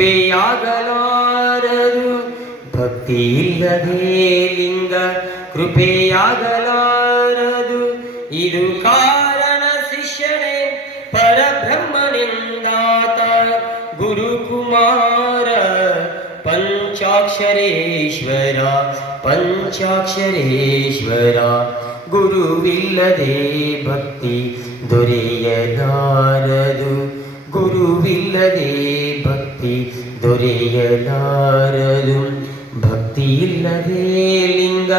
ಕೃಪೆಯಾಗಲಾರದು, ಭಕ್ತಿ ಇಲ್ಲದೆ ಲಿಂಗ ಕೃಪೆಯಾಗಲಾರದು. ಇದು ಕಾರಣ ಶಿಷ್ಯನೇ ಪರಬ್ರಹ್ಮನಿಂದಾತ ಗುರುಕುಮಾರ ಪಂಚಾಕ್ಷರೇಶ್ವರ ಪಂಚಾಕ್ಷರೇಶ್ವರ. ಗುರುವಿಲ್ಲದೆ ಭಕ್ತಿ ದೊರೆಯಲಾರದು, ಗುರುವಿಲ್ಲದೆ ಭಕ್ತಿ ದೊರೆಯಲಾರದು. ಭಕ್ತಿ ಇಲ್ಲದೆ ಲಿಂಗ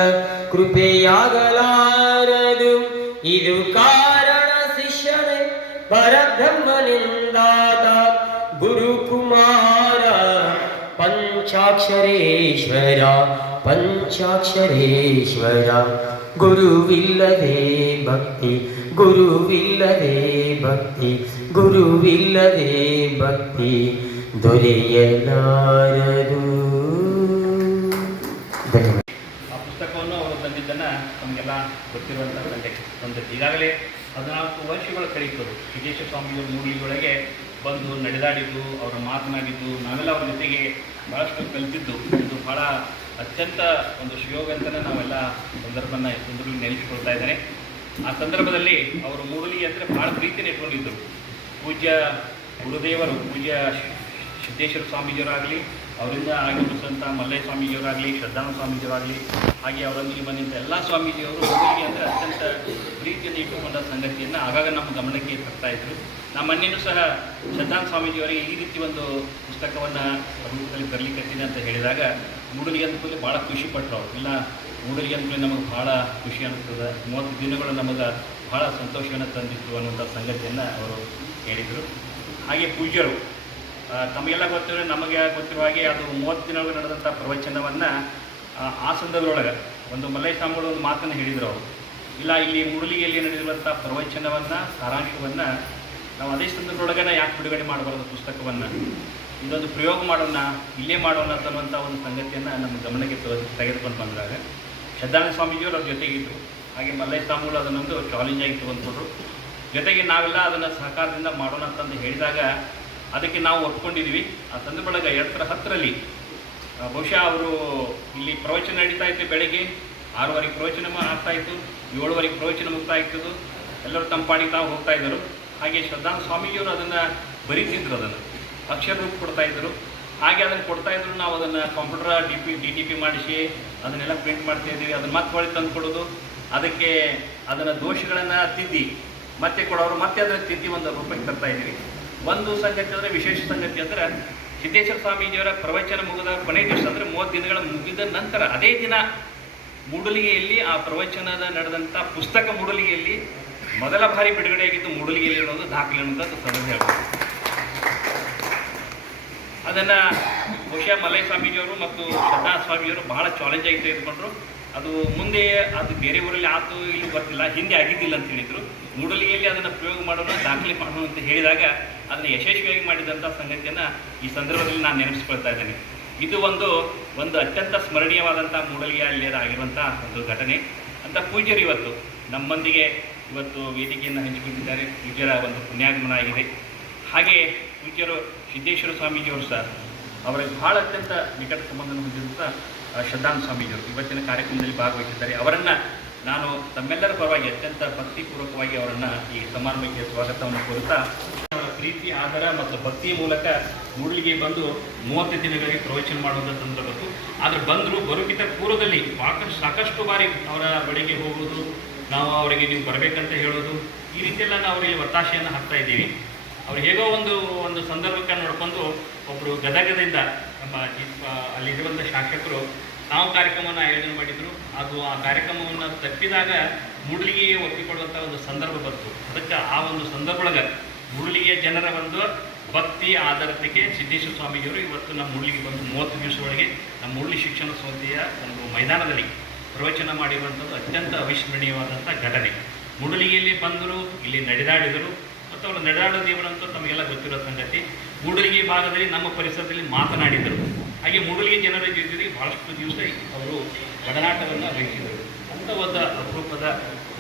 ಕೃಪೆಯಾಗಲಾರದು. ಇದು ಕಾರಣ ಶಿಷ್ಯನೇ ಪರಬ್ರಹ್ಮನಿಂದಾತ ಗುರುಕುಮಾರ ಪಂಚಾಕ್ಷರೇಶ್ವರ ಪಂಚಾಕ್ಷರೇಶ್ವರ. ಗುರುವಿಲ್ಲದೆ ಭಕ್ತಿ, ಗುರುವಿಲ್ಲದೆ ಭಕ್ತಿ, ಗುರುವಿಲ್ಲದೆ ಭಕ್ತಿ ದೊರೆಯಲಾರದು. ಧನ್ಯವಾದ. ಆ ಪುಸ್ತಕವನ್ನು ಅವರು ತಂದಿದ್ದನ್ನು ನಮಗೆಲ್ಲ ಗೊತ್ತಿರುವಂಥ ಸಂಗತಿ. ಈಗಾಗಲೇ 14 ವರ್ಷಗಳು ಕಳೆಯುತ್ತದೆ. ಸಿದ್ದೇಶ್ವರ ಸ್ವಾಮಿಯವರು ಮೂಡಿಯೊಳಗೆ ಬಂದು ನಡೆದಾಡಿದ್ದು, ಅವರು ಮಾತನಾಡಿದ್ದು, ನಾವೆಲ್ಲ ಅವ್ರ ಜೊತೆಗೆ ಭಾಳಷ್ಟು ಕಲಿತಿದ್ದು, ಇದು ಭಾಳ ಅತ್ಯಂತ ಒಂದು ಸುಯೋಗ ಅಂತಲೇ ನಾವೆಲ್ಲ ಸಂದರ್ಭದಲ್ಲಿ ನೆನೆಸಿಕೊಳ್ತಾ ಇದ್ದೇನೆ. ಆ ಸಂದರ್ಭದಲ್ಲಿ ಅವರು ಮೂಡಲಿ ಅಂದರೆ ಭಾಳ ಪ್ರೀತಿನ ಇಟ್ಕೊಂಡಿದ್ದರು. ಪೂಜ್ಯ ಗುರುದೇವರು, ಪೂಜ್ಯ ಸಿದ್ದೇಶ್ವರ ಸ್ವಾಮೀಜಿಯವರಾಗಲಿ, ಅವರಿಂದ ಆಗಿರುವಂಥ ಮಲ್ಲಯ್ಯ ಸ್ವಾಮೀಜಿಯವರಾಗಲಿ, ಶ್ರದ್ಧಾನಂದ ಸ್ವಾಮೀಜಿಯವರಾಗಲಿ, ಹಾಗೆ ಅವರೊಂದಿಗೆ ಬಂದಂಥ ಎಲ್ಲ ಸ್ವಾಮೀಜಿಯವರು ಮೂಡಲಿಗೆ ಅಂದರೆ ಅತ್ಯಂತ ಪ್ರೀತಿಯನ್ನು ಇಟ್ಟುಕೊಂಡ ಸಂಗತಿಯನ್ನು ಆಗಾಗ ನಮ್ಮ ಗಮನಕ್ಕೆ ತರ್ತಾ ಇದ್ದರು. ನಮ್ಮ ಮನೆಯೂ ಸಹ ಶ್ರದ್ಧಾನಂದ ಸ್ವಾಮೀಜಿಯವರಿಗೆ ಈ ರೀತಿ ಒಂದು ಪುಸ್ತಕವನ್ನು ರೂಪದಲ್ಲಿ ಬರಲಿಕ್ಕೆ ಅಂತ ಹೇಳಿದಾಗ ಮೂಡಲಿಗೆ ಅಂದ್ಕೂಲೆ ಭಾಳ ಖುಷಿ ಪಟ್ಟರು ಅವರು. ಇಲ್ಲ, ಮೂಡಲಿಗೆ ಅಂದ್ಕೂಲೆ ನಮಗೆ ಭಾಳ ಖುಷಿ ಅನ್ನಿಸ್ತದೆ, 30 ದಿನಗಳು ನಮಗೆ ಭಾಳ ಸಂತೋಷವನ್ನು ತಂದಿತ್ತು ಅನ್ನುವಂಥ ಸಂಗತಿಯನ್ನು ಅವರು ಹೇಳಿದರು. ಹಾಗೆ ಪೂಜ್ಯರು ತಮಗೆಲ್ಲ ಗೊತ್ತಿರೋ, ನಮಗೆ ಗೊತ್ತಿರುವ ಹಾಗೆ ಅದು 30 ದಿನಗಳು ನಡೆದಂಥ ಪ್ರವಚನವನ್ನು ಆ ಸಂದರ್ಭದೊಳಗೆ ಒಂದು ಮಲ್ಲಯ್ಯ ಸ್ವಾಮಿಗಳು ಒಂದು ಮಾತನ್ನು ಹೇಳಿದರು ಅವರು. ಇಲ್ಲ, ಇಲ್ಲಿ ಮೂಡಲಿಗೆಯಲ್ಲಿ ನಡೆದಿರುವಂಥ ಪ್ರವಚನವನ್ನು, ಸಾರಾಂಶವನ್ನು ನಾವು ಅದೇ ಸಂದರ್ಭದೊಳಗನೆ ಯಾಕೆ ಬಿಡುಗಡೆ ಮಾಡಬಾರ್ದು ಪುಸ್ತಕವನ್ನು, ಇದೊಂದು ಪ್ರಯೋಗ ಮಾಡೋಣ, ಇಲ್ಲೇ ಮಾಡೋಣ ಅನ್ನುವಂಥ ಒಂದು ಸಂಗತಿಯನ್ನು ನಮ್ಮ ಗಮನಕ್ಕೆ ತೆಗೆದುಕೊಂಡು ಬಂದಾಗ ಶ್ರದ್ಧಾನಂದ ಸ್ವಾಮೀಜಿಯವರು ಅವ್ರ ಜೊತೆಗಿದ್ದರು. ಹಾಗೆ ಮಲ್ಲಯ್ಯ ಸ್ವಾಮಿಗಳು ಅದನ್ನೊಂದು ಚಾಲೆಂಜ್ ಆಗಿ ತೊಗೊಂಡ್ಕೊಟ್ರು. ಜೊತೆಗೆ ನಾವೆಲ್ಲ ಅದನ್ನು ಸಹಕಾರದಿಂದ ಮಾಡೋಣ ಅಂತಂದು ಹೇಳಿದಾಗ ಅದಕ್ಕೆ ನಾವು ಒಪ್ಕೊಂಡಿದ್ವಿ. ಆ ಸಂದರ್ಭದೊಳಗೆ 2010ರಲ್ಲಿ ಬಹುಶಃ ಅವರು ಇಲ್ಲಿ ಪ್ರವಚನ ನಡೀತಾ ಇತ್ತು. ಬೆಳಗ್ಗೆ 6:30 ಪ್ರವಚನ ಆಗ್ತಾಯಿತ್ತು, 7:30 ಪ್ರವಚನ ಮುಕ್ತಾಯ ಆಗ್ತದ್ದು. ಎಲ್ಲರೂ ತಮ್ಮ ಪಾಡಿಗೆ ತಾವು ಹೋಗ್ತಾ ಇದ್ದರು. ಹಾಗೆ ಶ್ರದ್ಧಾನಂದ ಸ್ವಾಮೀಜಿಯವರು ಅದನ್ನು ಬರೀತಿದ್ರು, ಅದನ್ನು ಅಕ್ಷರ ರೂಪ ಕೊಡ್ತಾಯಿದ್ರು. ಹಾಗೆ ಅದನ್ನು ಕೊಡ್ತಾಯಿದ್ರು. ನಾವು ಅದನ್ನು ಕಂಪ್ಯೂಟರ್ DTP ಮಾಡಿಸಿ ಅದನ್ನೆಲ್ಲ ಪ್ರಿಂಟ್ ಮಾಡ್ತಾಯಿದ್ದೀವಿ. ಅದನ್ನು ಮತ್ತೆ ಹೊಳಿ ತಂದು ಕೊಡೋದು, ಅದಕ್ಕೆ ಅದನ್ನು ದೋಷಗಳನ್ನು ತಿದ್ದಿ ಮತ್ತೆ ಕೊಡೋರು, ಮತ್ತೆ ಅದನ್ನು ತಿದ್ದಿ ಒಂದು ರೂಪಕ್ಕೆ ತರ್ತಾಯಿದ್ದೀವಿ. ಒಂದು ಸಂಗತಿ ಅಂದರೆ, ವಿಶೇಷ ಸಂಗತಿ ಅಂದರೆ, ಸಿದ್ದೇಶ್ವರ ಸ್ವಾಮೀಜಿಯವರ ಪ್ರವಚನ ಮುಗಿದ ಕೊನೆಯ ದಿವಸ ಅಂದರೆ 30 ದಿನಗಳ ಮುಗಿದ ನಂತರ ಅದೇ ದಿನ ಮೂಡಲಿಗೆಯಲ್ಲಿ ಆ ಪ್ರವಚನದ ನಡೆದಂಥ ಪುಸ್ತಕ ಮೂಡಲಿಗೆಯಲ್ಲಿ ಮೊದಲ ಬಾರಿ ಬಿಡುಗಡೆಯಾಗಿದ್ದು ಮೂಡಲಿಗೆಯಲ್ಲಿ ಅನ್ನೋದು ದಾಖಲೆ ಅನ್ನೋದು ಸಂದರ್ಭ ಹೇಳ್ಬೋದು. ಅದನ್ನು ಬಹುಶಃ ಮಲ್ಲಯ್ಯ ಸ್ವಾಮೀಜಿಯವರು ಮತ್ತು ಶ್ರದ್ಧಾನಂದ ಸ್ವಾಮಿಯವರು ಬಹಳ ಚಾಲೆಂಜ್ ಆಗಿ ತೆಗೆದುಕೊಂಡ್ರು. ಅದು ಮುಂದೆ ಅದು ಬೇರೆ ಊರಲ್ಲಿ ಆತು ಇಲ್ಲಿ ಗೊತ್ತಿಲ್ಲ, ಹಿಂದೆ ಆಗಿದ್ದಿಲ್ಲ ಅಂತ ಹೇಳಿದರು. ಮೂಡಲಿಗೆಯಲ್ಲಿ ಅದನ್ನು ಪ್ರಯೋಗ ಮಾಡೋಣ, ದಾಖಲೆ ಮಾಡೋಣ ಅಂತ ಹೇಳಿದಾಗ ಅದನ್ನು ಯಶಸ್ವಿಯಾಗಿ ಮಾಡಿದಂಥ ಸಂಗತಿಯನ್ನು ಈ ಸಂದರ್ಭದಲ್ಲಿ ನಾನು ನೆನಪಿಸ್ಕೊಳ್ತಾ ಇದ್ದೇನೆ. ಇದು ಒಂದು ಅತ್ಯಂತ ಸ್ಮರಣೀಯವಾದಂಥ ಮೂಡಲಿಗೆಯಲ್ಲಿ ಆಗಿರುವಂಥ ಒಂದು ಘಟನೆ ಅಂತ. ಪೂಜ್ಯರು ಇವತ್ತು ನಮ್ಮೊಂದಿಗೆ ವೇದಿಕೆಯನ್ನು ಹಂಚಿಕೊಂಡಿದ್ದಾರೆ. ಪೂಜ್ಯರ ಒಂದು ಪುಣ್ಯಾಗಮನ ಆಗಿದೆ. ಹಾಗೆ ಪೂಜ್ಯರು ಸಿದ್ದೇಶ್ವರ ಸ್ವಾಮೀಜಿಯವರು ಸಹ ಅವರಿಗೆ ಭಾಳ ಅತ್ಯಂತ ನಿಕಟ ಸಂಬಂಧವನ್ನು ಹೊಂದಿರುವಂಥ ಶ್ರದ್ಧಾನಂದ ಸ್ವಾಮೀಜಿಯವರು ಇವತ್ತಿನ ಕಾರ್ಯಕ್ರಮದಲ್ಲಿ ಭಾಗವಹಿಸಿದ್ದಾರೆ. ಅವರನ್ನು ನಾನು ತಮ್ಮೆಲ್ಲರ ಪರವಾಗಿ ಅತ್ಯಂತ ಭಕ್ತಿಪೂರ್ವಕವಾಗಿ ಅವರನ್ನು ಈ ಸಮಾರಂಭಕ್ಕೆ ಸ್ವಾಗತವನ್ನು ಕೋರುತ್ತಾ, ಅವರ ಪ್ರೀತಿ, ಆದರ ಮತ್ತು ಭಕ್ತಿಯ ಮೂಲಕ ಮೂಡಲಿಗೆ ಬಂದು 30 ದಿನಗಳಿಗೆ ಪ್ರವಚನ ಮಾಡುವಂಥ ಸಂದರ್ಭತ್ತು. ಆದರೆ ಬರೋಕ್ಕಿಂತ ಪೂರ್ವದಲ್ಲಿ ಸಾಕಷ್ಟು ಬಾರಿ ಅವರ ಬಳಿಗೆ ಹೋಗೋದು, ನಾವು ಅವರಿಗೆ ನೀವು ಬರಬೇಕಂತ ಹೇಳೋದು, ಈ ರೀತಿಯೆಲ್ಲ ನಾವು ಅವರಿಗೆ ಒತ್ತಾಶೆಯನ್ನು ಹಾಕ್ತಾ ಇದ್ದೀವಿ. ಅವ್ರು ಹೇಗೋ ಒಂದು ಸಂದರ್ಭಕ್ಕೆ ನೋಡ್ಕೊಂಡು ಒಬ್ಬರು ಗದಗದಿಂದ ನಮ್ಮ ಅಲ್ಲಿರುವಂಥ ಶಾಸಕರು ತಾವು ಕಾರ್ಯಕ್ರಮವನ್ನು ಆಯೋಜನೆ ಮಾಡಿದರು. ಅದು ಆ ಕಾರ್ಯಕ್ರಮವನ್ನು ತಪ್ಪಿದಾಗ ಮೂಡಲಿಗೆಗೆ ಒಪ್ಪಿಕೊಳ್ಳುವಂಥ ಒಂದು ಸಂದರ್ಭ ಬಂತು. ಅದಕ್ಕೆ ಆ ಒಂದು ಸಂದರ್ಭದೊಳಗೆ ಮೂಡಲಿಗೆಯ ಜನರ ಒಂದು ಭಕ್ತಿ ಆಧಾರತೆಗೆ ಸಿದ್ದೇಶ್ವರ ಸ್ವಾಮೀಜಿಯವರು ಇವತ್ತು ನಮ್ಮ ಮೂಡಲಿಗೆ ಬಂದು 30 ದಿವಸದೊಳಗೆ ನಮ್ಮ ಮೂಡಲಿ ಶಿಕ್ಷಣ ಸಂಸ್ಥೆಯ ಒಂದು ಮೈದಾನದಲ್ಲಿ ಪ್ರವಚನ ಮಾಡಿರುವಂಥದ್ದು ಅತ್ಯಂತ ಅವಿಸ್ಮರಣೀಯವಾದಂಥ ಘಟನೆ. ಮೂಡಲಿಗೆಯಲ್ಲಿ ಬಂದರು, ಇಲ್ಲಿ ನಡೆದಾಡಿದರು ಮತ್ತು ಅವರು ನಡೆದಾಡೋದೇವರಂತೂ ತಮಗೆಲ್ಲ ಗೊತ್ತಿರೋ ಸಂಗತಿ. ಮೂಡಲಿಗೆ ಭಾಗದಲ್ಲಿ ನಮ್ಮ ಪರಿಸರದಲ್ಲಿ ಮಾತನಾಡಿದರು. ಹಾಗೆ ಮೂಡಲಿಗೆ ಜನರ ಜೊತೆಗೆ ಭಾಳಷ್ಟು ದಿವಸ ಅವರು ಒಡನಾಟವನ್ನು ವಹಿಸಿದರು. ಅಂಥ ಒಂದು ಅಪರೂಪದ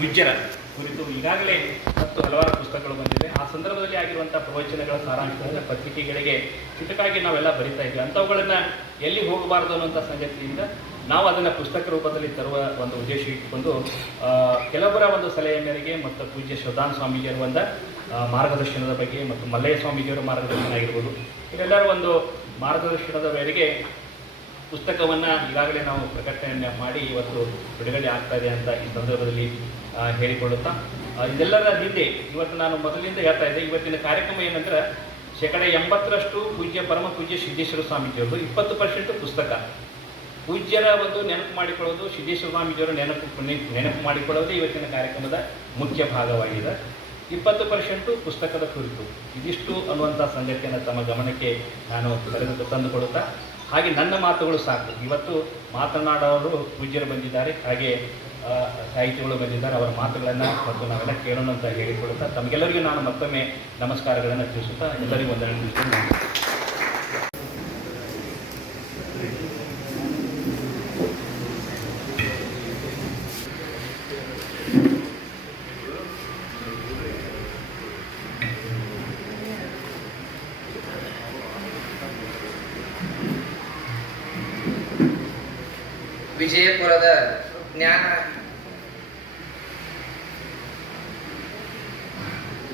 ಪೂಜ್ಯರ ಕುರಿತು ಈಗಾಗಲೇ ಹಲವಾರು ಪುಸ್ತಕಗಳು ಬಂದಿವೆ. ಆ ಸಂದರ್ಭದಲ್ಲಿ ಆಗಿರುವಂಥ ಪ್ರವಚನಗಳ ಸಾರಾಂಶಗಳನ್ನು ಪತ್ರಿಕೆಗಳಿಗೆ ಚುಟುಕಾಗಿ ನಾವೆಲ್ಲ ಬರಿತಾ ಇದ್ವಿ. ಅಂಥವುಗಳನ್ನು ಎಲ್ಲಿ ಹೋಗಬಾರ್ದು ಅನ್ನುವಂಥ ಸಂಗತಿಯಿಂದ ನಾವು ಅದನ್ನು ಪುಸ್ತಕ ರೂಪದಲ್ಲಿ ತರುವ ಒಂದು ಉದ್ದೇಶ ಇಟ್ಟುಕೊಂಡು ಕೆಲವರ ಒಂದು ಸಲಹೆಯ ಮೇರೆಗೆ ಮತ್ತು ಪೂಜ್ಯ ಶ್ರದ್ಧಾನ್ ಸ್ವಾಮೀಜಿಯವರ ಒಂದು ಮಾರ್ಗದರ್ಶನದ ಬಗ್ಗೆ ಮತ್ತು ಮಲ್ಲಯ್ಯ ಸ್ವಾಮೀಜಿಯವರ ಮಾರ್ಗದರ್ಶನ ಆಗಿರ್ಬೋದು, ಇವೆಲ್ಲರ ಒಂದು ಮಾರ್ಗದರ್ಶನದ ಮೇರೆಗೆ ಪುಸ್ತಕವನ್ನು ಈಗಾಗಲೇ ನಾವು ಪ್ರಕಟಣೆ ಮಾಡಿ ಇವತ್ತು ಬಿಡುಗಡೆ ಆಗ್ತಾ ಇದೆ ಅಂತ ಈ ಸಂದರ್ಭದಲ್ಲಿ ಹೇಳಿಕೊಳ್ಳುತ್ತಾ, ಇದೆಲ್ಲರ ಹಿಂದೆ ಇವತ್ತು ನಾನು ಮೊದಲಿಂದ ಹೇಳ್ತಾ ಇದ್ದೆ, ಇವತ್ತಿನ ಕಾರ್ಯಕ್ರಮ ಏನಂದ್ರೆ 80% ಪೂಜ್ಯ ಪರಮ ಪೂಜ್ಯ ಸಿದ್ದೇಶ್ವರ ಸ್ವಾಮೀಜಿಯವರು, 20% ಪುಸ್ತಕ. ಪೂಜ್ಯರ ಒಂದು ನೆನಪು ಮಾಡಿಕೊಳ್ಳೋದು, ಸಿದ್ದೇಶ್ವರ ಸ್ವಾಮೀಜಿಯವರು ನೆನಪು ಮಾಡಿಕೊಳ್ಳೋದು ಇವತ್ತಿನ ಕಾರ್ಯಕ್ರಮದ ಮುಖ್ಯ ಭಾಗವಾಗಿದೆ. 20% ಪುಸ್ತಕದ ಕುರಿತು ಇದಿಷ್ಟು ಅನ್ನುವಂಥ ಸಂಗತಿಯನ್ನು ತಮ್ಮ ಗಮನಕ್ಕೆ ನಾನು ತಂದುಕೊಡುತ್ತಾ, ಹಾಗೆ ನನ್ನ ಮಾತುಗಳು ಸಾಕು. ಇವತ್ತು ಮಾತನಾಡೋರು ಪೂಜ್ಯರು ಬಂದಿದ್ದಾರೆ, ಹಾಗೆ ಸಾಹಿತಿಗಳು ಬಂದಿದ್ದಾರೆ. ಅವರ ಮಾತುಗಳನ್ನು ಮತ್ತು ನಾವೆಲ್ಲ ಕೇಳೋಣ ಅಂತ ಹೇಳಿಕೊಡುತ್ತಾ ತಮಗೆಲ್ಲರಿಗೂ ನಾನು ಮತ್ತೊಮ್ಮೆ ನಮಸ್ಕಾರಗಳನ್ನು ತಿಳಿಸುತ್ತಾ ಎಲ್ಲರಿಗೂ ವಂದನೆ ತಿಳಿಸುತ್ತೇನೆ. ವಿಜಯಪುರದ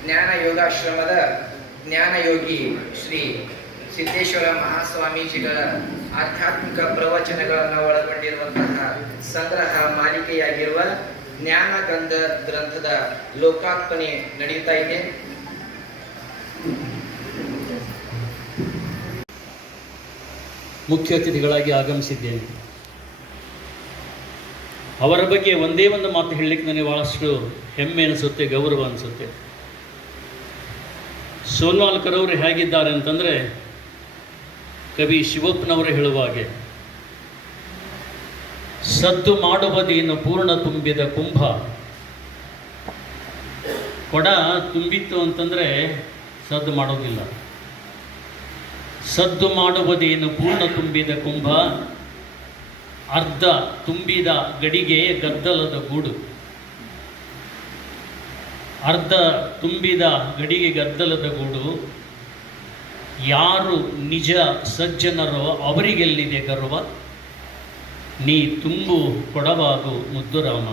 ಜ್ಞಾನ ಯೋಗಾಶ್ರಮದ ಜ್ಞಾನಯೋಗಿ ಶ್ರೀ ಸಿದ್ದೇಶ್ವರ ಮಹಾಸ್ವಾಮೀಜಿಗಳ ಆಧ್ಯಾತ್ಮಿಕ ಪ್ರವಚನಗಳನ್ನು ಒಳಗೊಂಡಿರುವಂತಹ ಸಂಗ್ರಹ ಮಾಲಿಕೆಯಾಗಿರುವ ಜ್ಞಾನಗಂಧ ಗ್ರಂಥದ ಲೋಕಾರ್ಪಣೆ ನಡೆಯುತ್ತಾ ಇದೆ. ಮುಖ್ಯ ಅತಿಥಿಗಳಾಗಿ ಆಗಮಿಸಿದ್ದೇನೆ. ಅವರ ಬಗ್ಗೆ ಒಂದೇ ಒಂದು ಮಾತು ಹೇಳಲಿಕ್ಕೆ ನನಗೆ ಭಾಳಷ್ಟು ಹೆಮ್ಮೆ ಅನಿಸುತ್ತೆ, ಗೌರವ ಅನಿಸುತ್ತೆ. ಸೋನ್ವಾಲ್ಕರವರು ಹೇಗಿದ್ದಾರೆ ಅಂತಂದರೆ, ಕವಿ ಶಿವಪ್ಪನವರು ಹೇಳುವ ಹಾಗೆ, ಸದ್ದು ಮಾಡುವುದೇನು ಪೂರ್ಣ ತುಂಬಿದ ಕುಂಭ. ಕೊಡ ತುಂಬಿತ್ತು ಅಂತಂದರೆ ಸದ್ದು ಮಾಡೋದಿಲ್ಲ. ಸದ್ದು ಮಾಡುವುದೇನು ಪೂರ್ಣ ತುಂಬಿದ ಕುಂಭ, ಅರ್ಧ ತುಂಬಿದ ಗಡಿಗೆ ಗದ್ದಲದ ಗೂಡು. ಅರ್ಧ ತುಂಬಿದ ಗಡಿಗೆ ಗದ್ದಲದ ಗೂಡು, ಯಾರು ನಿಜ ಸಜ್ಜನರೋ ಅವರಿಗೆಲ್ಲಿದೆ ಗರ್ವ, ನೀ ತುಂಬು ಕೊಡಬಾಗು ಮುದ್ದುರಾಮ.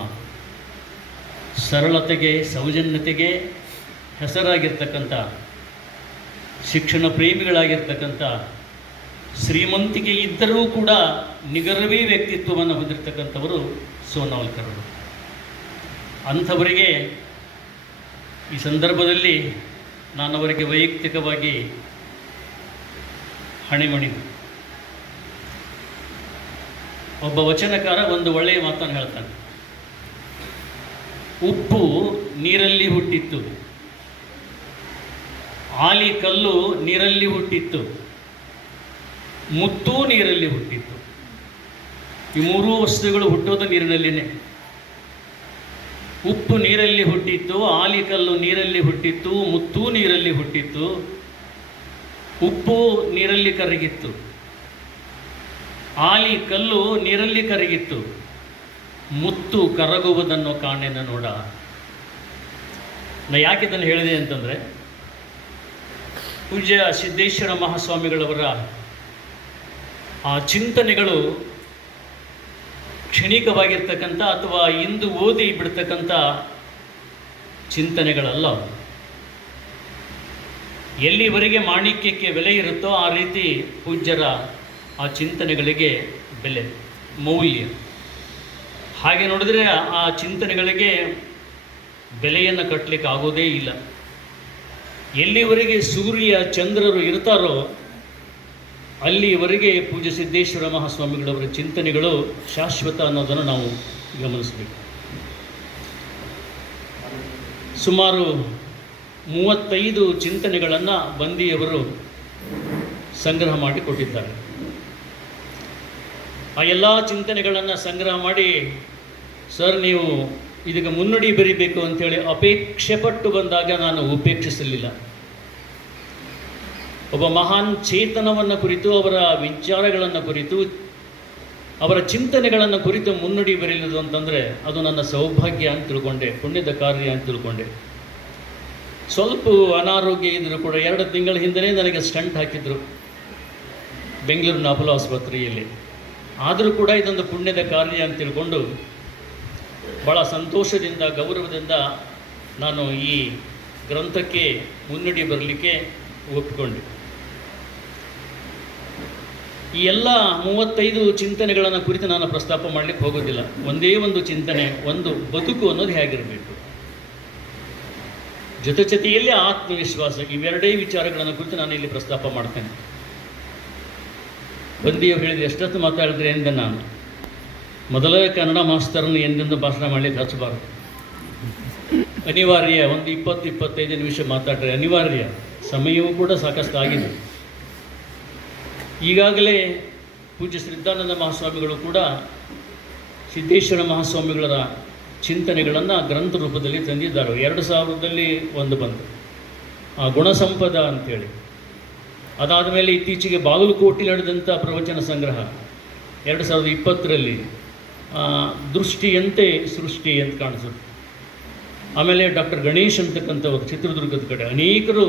ಸರಳತೆಗೆ ಸೌಜನ್ಯತೆಗೆ ಹೆಸರಾಗಿರ್ತಕ್ಕಂಥ, ಶಿಕ್ಷಣ ಪ್ರೇಮಿಗಳಾಗಿರ್ತಕ್ಕಂಥ, ಶ್ರೀಮಂತಿಕೆ ಇದ್ದರೂ ಕೂಡ ನಿಗರ್ವೇ ವ್ಯಕ್ತಿತ್ವವನ್ನು ಹೊಂದಿರತಕ್ಕಂಥವರು ಸೋನಾವಲ್ಕರರು. ಅಂಥವರಿಗೆ ಈ ಸಂದರ್ಭದಲ್ಲಿ ನಾನು ಅವರಿಗೆ ವೈಯಕ್ತಿಕವಾಗಿ ಹಣಿಮಣಿ. ಒಬ್ಬ ವಚನಕಾರ ಒಂದು ಒಳ್ಳೆಯ ಮಾತನ್ನು ಹೇಳ್ತಾನೆ, ಉಪ್ಪು ನೀರಲ್ಲಿ ಹುಟ್ಟಿತ್ತು, ಆಲಿ ಕಲ್ಲು ನೀರಲ್ಲಿ ಹುಟ್ಟಿತ್ತು, ಮುತ್ತೂ ನೀರಲ್ಲಿ ಹುಟ್ಟಿತ್ತು. ಈ ಮೂರೂ ವಸ್ತುಗಳು ಹುಟ್ಟೋದು ನೀರಿನಲ್ಲಿನೇ. ಉಪ್ಪು ನೀರಲ್ಲಿ ಹುಟ್ಟಿತ್ತು, ಆಲಿಕಲ್ಲು ನೀರಲ್ಲಿ ಹುಟ್ಟಿತ್ತು, ಮುತ್ತೂ ನೀರಲ್ಲಿ ಹುಟ್ಟಿತ್ತು. ಉಪ್ಪು ನೀರಲ್ಲಿ ಕರಗಿತ್ತು, ಆಲಿಕಲ್ಲು ನೀರಲ್ಲಿ ಕರಗಿತ್ತು, ಮುತ್ತು ಕರಗುವುದನ್ನು ಕಾಣೆನ ನೋಡ. ನಾ ಯಾಕೆ ಇದನ್ನು ಹೇಳಿದೆ ಅಂತಂದರೆ, ಪೂಜ್ಯ ಸಿದ್ದೇಶ್ವರ ಮಹಾಸ್ವಾಮಿಗಳವರ ಆ ಚಿಂತನೆಗಳು ಕ್ಷಣಿಕವಾಗಿರ್ತಕ್ಕಂಥ ಅಥವಾ ಇಂದು ಓದಿ ಬಿಡ್ತಕ್ಕಂಥ ಚಿಂತನೆಗಳಲ್ಲ. ಎಲ್ಲಿವರೆಗೆ ಮಾಣಿಕ್ಯಕ್ಕೆ ಬೆಲೆ ಇರುತ್ತೋ ಆ ರೀತಿ ಪೂಜ್ಯರ ಆ ಚಿಂತನೆಗಳಿಗೆ ಬೆಲೆ, ಮೌಲ್ಯ. ಹಾಗೆ ನೋಡಿದ್ರೆ ಆ ಚಿಂತನೆಗಳಿಗೆ ಬೆಲೆಯನ್ನು ಕಟ್ಟಲಿಕ್ಕೆ ಆಗೋದೇ ಇಲ್ಲ. ಎಲ್ಲಿವರೆಗೆ ಸೂರ್ಯ ಚಂದ್ರರು ಇರ್ತಾರೋ ಅಲ್ಲಿವರೆಗೆ ಪೂಜ್ಯ ಸಿದ್ದೇಶ್ವರ ಮಹಾಸ್ವಾಮಿಗಳವರ ಚಿಂತನೆಗಳು ಶಾಶ್ವತ ಅನ್ನೋದನ್ನು ನಾವು ಗಮನಿಸಬೇಕು. ಸುಮಾರು 35 ಚಿಂತನೆಗಳನ್ನು ಬಂದಿಯವರು ಸಂಗ್ರಹ ಮಾಡಿ ಕೊಟ್ಟಿದ್ದಾರೆ. ಆ ಎಲ್ಲ ಚಿಂತನೆಗಳನ್ನು ಸಂಗ್ರಹ ಮಾಡಿ, ಸರ್ ನೀವು ಇದಕ್ಕೆ ಮುನ್ನುಡಿ ಬರೀಬೇಕು ಅಂಥೇಳಿ ಅಪೇಕ್ಷೆ ಪಟ್ಟು ಬಂದಾಗ ನಾನು ಉಪೇಕ್ಷಿಸಲಿಲ್ಲ. ಒಬ್ಬ ಮಹಾನ್ ಚೇತನವನ್ನು ಕುರಿತು, ಅವರ ವಿಚಾರಗಳನ್ನು ಕುರಿತು ಅವರ ಚಿಂತನೆಗಳನ್ನು ಕುರಿತು ಮುನ್ನುಡಿ ಬರೆಯುವುದು ಅಂತಂದರೆ ಅದು ನನ್ನ ಸೌಭಾಗ್ಯ ಅಂತ ತಿಳ್ಕೊಂಡೆ, ಪುಣ್ಯದ ಕಾರ್ಯ ಅಂತ ತಿಳ್ಕೊಂಡೆ. ಸ್ವಲ್ಪ ಅನಾರೋಗ್ಯ ಇದ್ದರೂ ಕೂಡ 2 ತಿಂಗಳ ಹಿಂದೆ ನನಗೆ ಸ್ಟಂಟ್ ಹಾಕಿದ್ರು ಬೆಂಗಳೂರಿನ ಅಪೋಲೋ ಆಸ್ಪತ್ರೆಯಲ್ಲಿ. ಆದರೂ ಕೂಡ ಇದೊಂದು ಪುಣ್ಯದ ಕಾರ್ಯ ಅಂತ ತಿಳ್ಕೊಂಡು ಭಾಳ ಸಂತೋಷದಿಂದ ಗೌರವದಿಂದ ನಾನು ಈ ಗ್ರಂಥಕ್ಕೆ ಮುನ್ನುಡಿ ಬರಲಿಕ್ಕೆ ಒಪ್ಪಿಕೊಂಡೆ. ಈ ಎಲ್ಲ 35 ಚಿಂತನೆಗಳನ್ನು ಕುರಿತು ನಾನು ಪ್ರಸ್ತಾಪ ಮಾಡಲಿಕ್ಕೆ ಹೋಗೋದಿಲ್ಲ. ಒಂದೇ ಒಂದು ಚಿಂತನೆ, ಒಂದು ಬದುಕು ಅನ್ನೋದು ಹೇಗಿರಬೇಕು, ಜೊತೆಯಲ್ಲಿ ಆತ್ಮವಿಶ್ವಾಸ, ಇವೆರಡೇ ವಿಚಾರಗಳನ್ನು ಕುರಿತು ನಾನು ಇಲ್ಲಿ ಪ್ರಸ್ತಾಪ ಮಾಡ್ತೇನೆ. ಬಂದಿಯವರು ಹೇಳಿದ್ರೆ ಎಷ್ಟೊತ್ತು ಮಾತಾಡಿದ್ರೆ ಎಂದ ನಾನು ಮೊದಲೇ ಕನ್ನಡ ಮಾಸ್ತರನ್ನು ಎಂದೆಂದು ಭಾಷಣ ಮಾಡಲಿಕ್ಕೆ ಹಚ್ಚಬಾರ್ದು. ಅನಿವಾರ್ಯ, ಒಂದು 20-25 ನಿಮಿಷ ಮಾತಾಡ್ರೆ ಅನಿವಾರ್ಯ. ಸಮಯವೂ ಕೂಡ ಸಾಕಷ್ಟು ಆಗಿದೆ. ಈಗಾಗಲೇ ಪೂಜ್ಯ ಶ್ರೀಧಾನಂದ ಮಹಾಸ್ವಾಮಿಗಳು ಕೂಡ ಸಿದ್ದೇಶ್ವರ ಮಹಾಸ್ವಾಮಿಗಳ ಚಿಂತನೆಗಳನ್ನು ಗ್ರಂಥ ರೂಪದಲ್ಲಿ ತಂದಿದ್ದಾರೆ. 2000ರಲ್ಲಿ ಒಂದು ಬಂತು, ಗುಣಸಂಪದ ಅಂಥೇಳಿ. ಅದಾದ ಮೇಲೆ ಇತ್ತೀಚೆಗೆ ಬಾಗಲಕೋಟೆ ನಡೆದಂಥ ಪ್ರವಚನ ಸಂಗ್ರಹ 2020ರಲ್ಲಿ ದೃಷ್ಟಿಯಂತೆ ಸೃಷ್ಟಿ ಅಂತ ಕಾಣಿಸುತ್ತೆ. ಆಮೇಲೆ ಡಾಕ್ಟರ್ ಗಣೇಶ್ ಅಂತಕ್ಕಂಥವ್ರು ಚಿತ್ರದುರ್ಗದ ಕಡೆ ಅನೇಕರು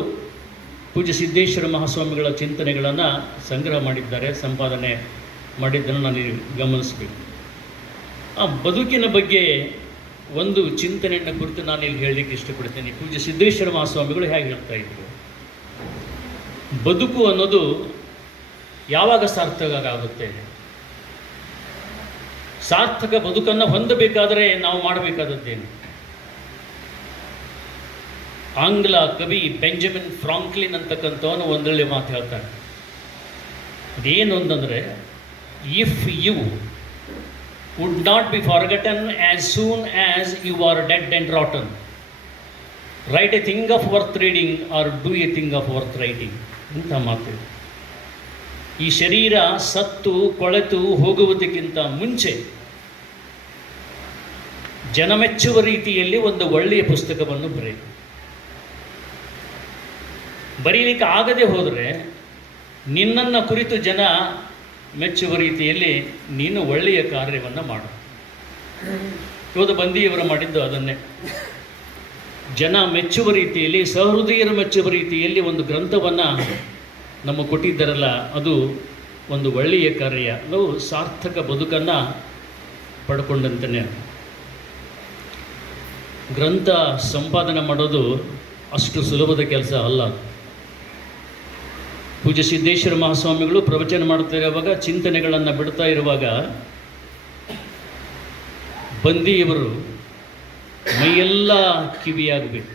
ಪೂಜ್ಯ ಸಿದ್ದೇಶ್ವರ ಮಹಾಸ್ವಾಮಿಗಳ ಚಿಂತನೆಗಳನ್ನು ಸಂಗ್ರಹ ಮಾಡಿದ್ದಾರೆ, ಸಂಪಾದನೆ ಮಾಡಿದ್ದನ್ನು ನಾನು ಗಮನಿಸಬೇಕು. ಆ ಬದುಕಿನ ಬಗ್ಗೆ ಒಂದು ಚಿಂತನೆಯನ್ನು ಕುರಿತು ನಾನು ಇಲ್ಲಿ ಹೇಳಲಿಕ್ಕೆ ಇಷ್ಟಪಡ್ತೇನೆ. ಪೂಜ್ಯ ಸಿದ್ದೇಶ್ವರ ಮಹಾಸ್ವಾಮಿಗಳು ಹೇಗೆ ಹೇಳ್ತಾ ಇದ್ರು, ಬದುಕು ಅನ್ನೋದು ಯಾವಾಗ ಸಾರ್ಥಕ ಆಗುತ್ತೆ, ಸಾರ್ಥಕ ಬದುಕನ್ನು ಹೊಂದಬೇಕಾದರೆ ನಾವು ಮಾಡಬೇಕಾದದ್ದೇನು. ಆಂಗ್ಲ ಕವಿ ಬೆಂಜಮಿನ್ ಫ್ರಾಂಕ್ಲಿನ್ ಅಂತಕ್ಕಂಥವನು ಒಂದೊಳ್ಳೆ ಮಾತು ಹೇಳ್ತಾನೆ. ಅದೇನು ಅಂತಂದರೆ, if you would not be forgotten as soon as you are dead and rotten, write a thing of worth reading or do a thing of worth writing ಅಂತ ಮಾತು. ಈ ಶರೀರ ಸತ್ತು ಕೊಳೆತು ಹೋಗುವುದಕ್ಕಿಂತ ಮುಂಚೆ ಜನಮೆಚ್ಚುವ ರೀತಿಯಲ್ಲಿ ಒಂದು ಒಳ್ಳೆಯ ಪುಸ್ತಕವನ್ನು ಬರೀಲಿಕ್ಕೆ ಆಗದೆ ಹೋದರೆ ನಿನ್ನನ್ನು ಕುರಿತು ಜನ ಮೆಚ್ಚುವ ರೀತಿಯಲ್ಲಿ ನೀನು ಒಳ್ಳೆಯ ಕಾರ್ಯವನ್ನು ಮಾಡು. ಇವತ್ತು ಬಂದಿಯವರು ಮಾಡಿದ್ದು ಅದನ್ನೇ. ಜನ ಮೆಚ್ಚುವ ರೀತಿಯಲ್ಲಿ, ಸಹೃದಯರು ಮೆಚ್ಚುವ ರೀತಿಯಲ್ಲಿ ಒಂದು ಗ್ರಂಥವನ್ನು ನಮ್ಮ ಕೊಟ್ಟಿದ್ದಾರಲ್ಲ, ಅದು ಒಂದು ಒಳ್ಳೆಯ ಕಾರ್ಯ. ನಾವು ಸಾರ್ಥಕ ಬದುಕನ್ನು ಪಡ್ಕೊಂಡಂತನೇ. ಗ್ರಂಥ ಸಂಪಾದನೆ ಮಾಡೋದು ಅಷ್ಟು ಸುಲಭದ ಕೆಲಸ ಅಲ್ಲ. ಪೂಜ್ಯ ಸಿದ್ದೇಶ್ವರ ಮಹಾಸ್ವಾಮಿಗಳು ಪ್ರವಚನ ಮಾಡ್ತಾ ಇರುವಾಗ, ಚಿಂತನೆಗಳನ್ನು ಬಿಡ್ತಾ ಇರುವಾಗ, ಬಂದಿಯವರು ಮೈಯೆಲ್ಲ ಕಿವಿಯಾಗಬೇಕು.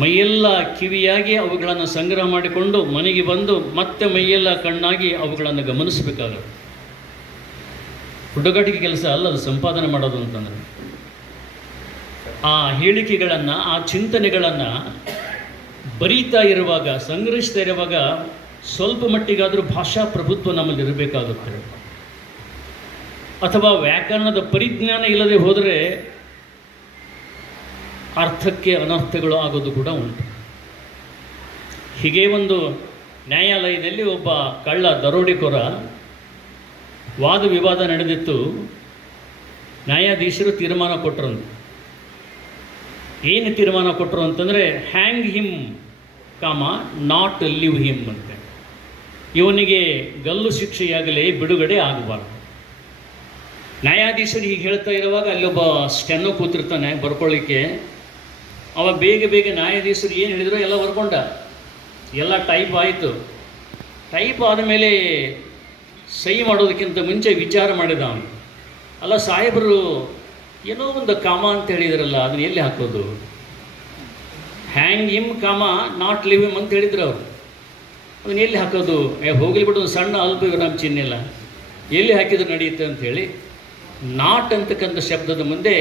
ಮೈಯೆಲ್ಲ ಕಿವಿಯಾಗಿ ಅವುಗಳನ್ನು ಸಂಗ್ರಹ ಮಾಡಿಕೊಂಡು ಮನೆಗೆ ಬಂದು ಮತ್ತೆ ಮೈಯೆಲ್ಲ ಕಣ್ಣಾಗಿ ಅವುಗಳನ್ನು ಗಮನಿಸಬೇಕಾಗುತ್ತೆ. ಹುಡುಗಾಟಿಕೆ ಕೆಲಸ ಅಲ್ಲ ಅದು ಸಂಪಾದನೆ ಮಾಡೋದು ಅಂತಂದರೆ. ಆ ಹೇಳಿಕೆಗಳನ್ನು, ಆ ಚಿಂತನೆಗಳನ್ನು ಬರೀತಾ ಇರುವಾಗ, ಸಂಗ್ರಹಿಸ್ತಾ ಇರುವಾಗ ಸ್ವಲ್ಪ ಮಟ್ಟಿಗಾದರೂ ಭಾಷಾ ಪ್ರಭುತ್ವ ನಮ್ಮಲ್ಲಿ ಇರಬೇಕಾಗುತ್ತೆ. ಅಥವಾ ವ್ಯಾಕರಣದ ಪರಿಜ್ಞಾನ ಇಲ್ಲದೆ ಹೋದರೆ ಅರ್ಥಕ್ಕೆ ಅನರ್ಥಗಳು ಆಗೋದು ಕೂಡ ಉಂಟು. ಹೀಗೆ ಒಂದು ನ್ಯಾಯಾಲಯದಲ್ಲಿ ಒಬ್ಬ ಕಳ್ಳ ದರೋಡೆಕೋರ ವಾದ ವಿವಾದ ನಡೆದಿತ್ತು. ನ್ಯಾಯಾಧೀಶರು ತೀರ್ಮಾನ ಕೊಟ್ಟರು. ಏನು ತೀರ್ಮಾನ ಕೊಟ್ಟರು ಅಂತಂದರೆ, hang him not live him ಅಂತ. ಇವನಿಗೆ ಗಲ್ಲು ಶಿಕ್ಷೆಯಾಗಲೇ ಬಿಡುಗಡೆ ಆಗಬಾರ್ದು. ನ್ಯಾಯಾಧೀಶರು ಹೀಗೆ ಹೇಳ್ತಾ ಇರುವಾಗ ಅಲ್ಲೊಬ್ಬ ಸ್ಟೆನ್ನೋ ಕೂತಿರ್ತಾನೆ ಬರ್ಕೊಳ್ಳಿಕ್ಕೆ. ಅವ ಬೇಗ ನ್ಯಾಯಾಧೀಶರು ಏನು ಹೇಳಿದ್ರು ಎಲ್ಲ ಬರ್ಕೊಂಡ, ಎಲ್ಲ ಟೈಪ್ ಆಯಿತು. ಟೈಪ್ ಆದಮೇಲೆ ಸಹಿ ಮಾಡೋದಕ್ಕಿಂತ ಮುಂಚೆ ವಿಚಾರ ಮಾಡಿದ ಅವನು. ಅಲ್ಲ ಸಾಹೇಬರು ಏನೋ ಒಂದು ಕಾಮ ಅಂತ ಹೇಳಿದ್ರಲ್ಲ, ಅದನ್ನ ಎಲ್ಲಿ ಹಾಕೋದು? Hang him not live him ಅಂತ ಹೇಳಿದ್ರು ಅವರು. ಅದನ್ನ ಎಲ್ಲಿ ಹಾಕೋದು? ಹೋಗಲಿ ಬಿಟ್ಟು ಒಂದು ಸಣ್ಣ ಅಲ್ಪ ವಿರಾಮ ಚಿಹ್ನೆ ಇಲ್ಲ, ಎಲ್ಲಿ ಹಾಕಿದ್ರು ನಡೆಯುತ್ತೆ ಅಂಥೇಳಿ ನಾಟ್ ಅಂತಕ್ಕಂಥ ಶಬ್ದದ ಮುಂದೆ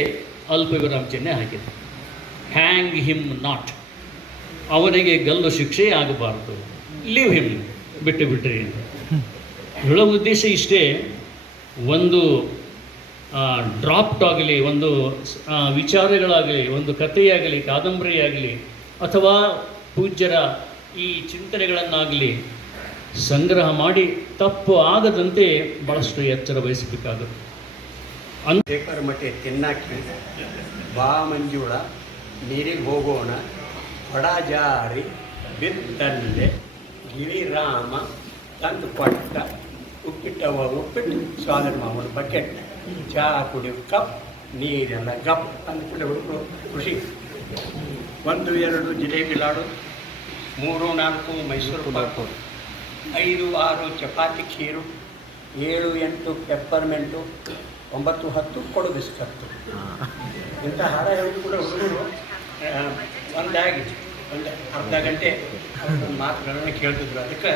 ಅಲ್ಪ ವಿರಾಮ ಚಿಹ್ನೆ ಹಾಕಿದ್ರು. ಹ್ಯಾಂಗ್ ಹಿಮ್ ನಾಟ್, ಅವನಿಗೆ ಗಲ್ಲು ಶಿಕ್ಷೆ ಆಗಬಾರ್ದು, ಲಿವ್ ಹಿಮ್, ಬಿಟ್ಟು ಬಿಟ್ರಿ ಅಂತ ಹೇಳೋ ಉದ್ದೇಶ ಇಷ್ಟೇ. ಒಂದು ಡ್ರಾಫ್ಟ್ ಆಗಲಿ, ಒಂದು ವಿಚಾರಗಳಾಗಲಿ, ಒಂದು ಕಥೆಯಾಗಲಿ, ಕಾದಂಬರಿಯಾಗಲಿ, ಅಥವಾ ಪೂಜ್ಯರ ಈ ಚಿಂತನೆಗಳನ್ನಾಗಲಿ ಸಂಗ್ರಹ ಮಾಡಿ ತಪ್ಪು ಆಗದಂತೆ ಭಾಳಷ್ಟು ಎಚ್ಚರ ವಹಿಸಬೇಕಾಗುತ್ತೆ. ಶೇಖರ ಮಠೆ ತಿನ್ನಕ್ಕೆ ಬಾ ಮಂಜುಳ ನೀರಿಗೆ ಹೋಗೋಣ ಹೊಡಜಾರಿ ಬಿದ್ದಲ್ಲೇ ಗಿರಿರಾಮ ತಂದು ಕೊಟ್ಟ ಉಪ್ಪಿಟ್ಟು ಸ್ವಾಗತ ಮಾಮೂಲು ಬಕೆಟ್ ಚಹಾ ಕುಡಿಯೋ ಕಪ್ ನೀರೆಲ್ಲ ಗಪ್ ಅಂದ್ಕೊಂಡು ಹುಡುಗರು ಖುಷಿ. 1-2 ಜಿಲೇಬಿ ಲಾಡು, 3-4 ಮೈಸೂರು ಪಾಕು, 5-6 ಚಪಾತಿ ಖೀರು, 7-8 ಪೆಪ್ಪರ್ಮೆಂಟು, 9-10 ಕೊಡು ಬಿಸ್ಕತ್ತು. ಇಂಥ ಹಾರ ಹೇಳಿದ್ರು ಕೂಡ ಹುಡುಗರು ಒಂದು ಅರ್ಧ ಗಂಟೆ ಅವ್ರ ಮಾತುಗಳನ್ನು ಕೇಳ್ತಿದ್ರು. ಅದಕ್ಕೆ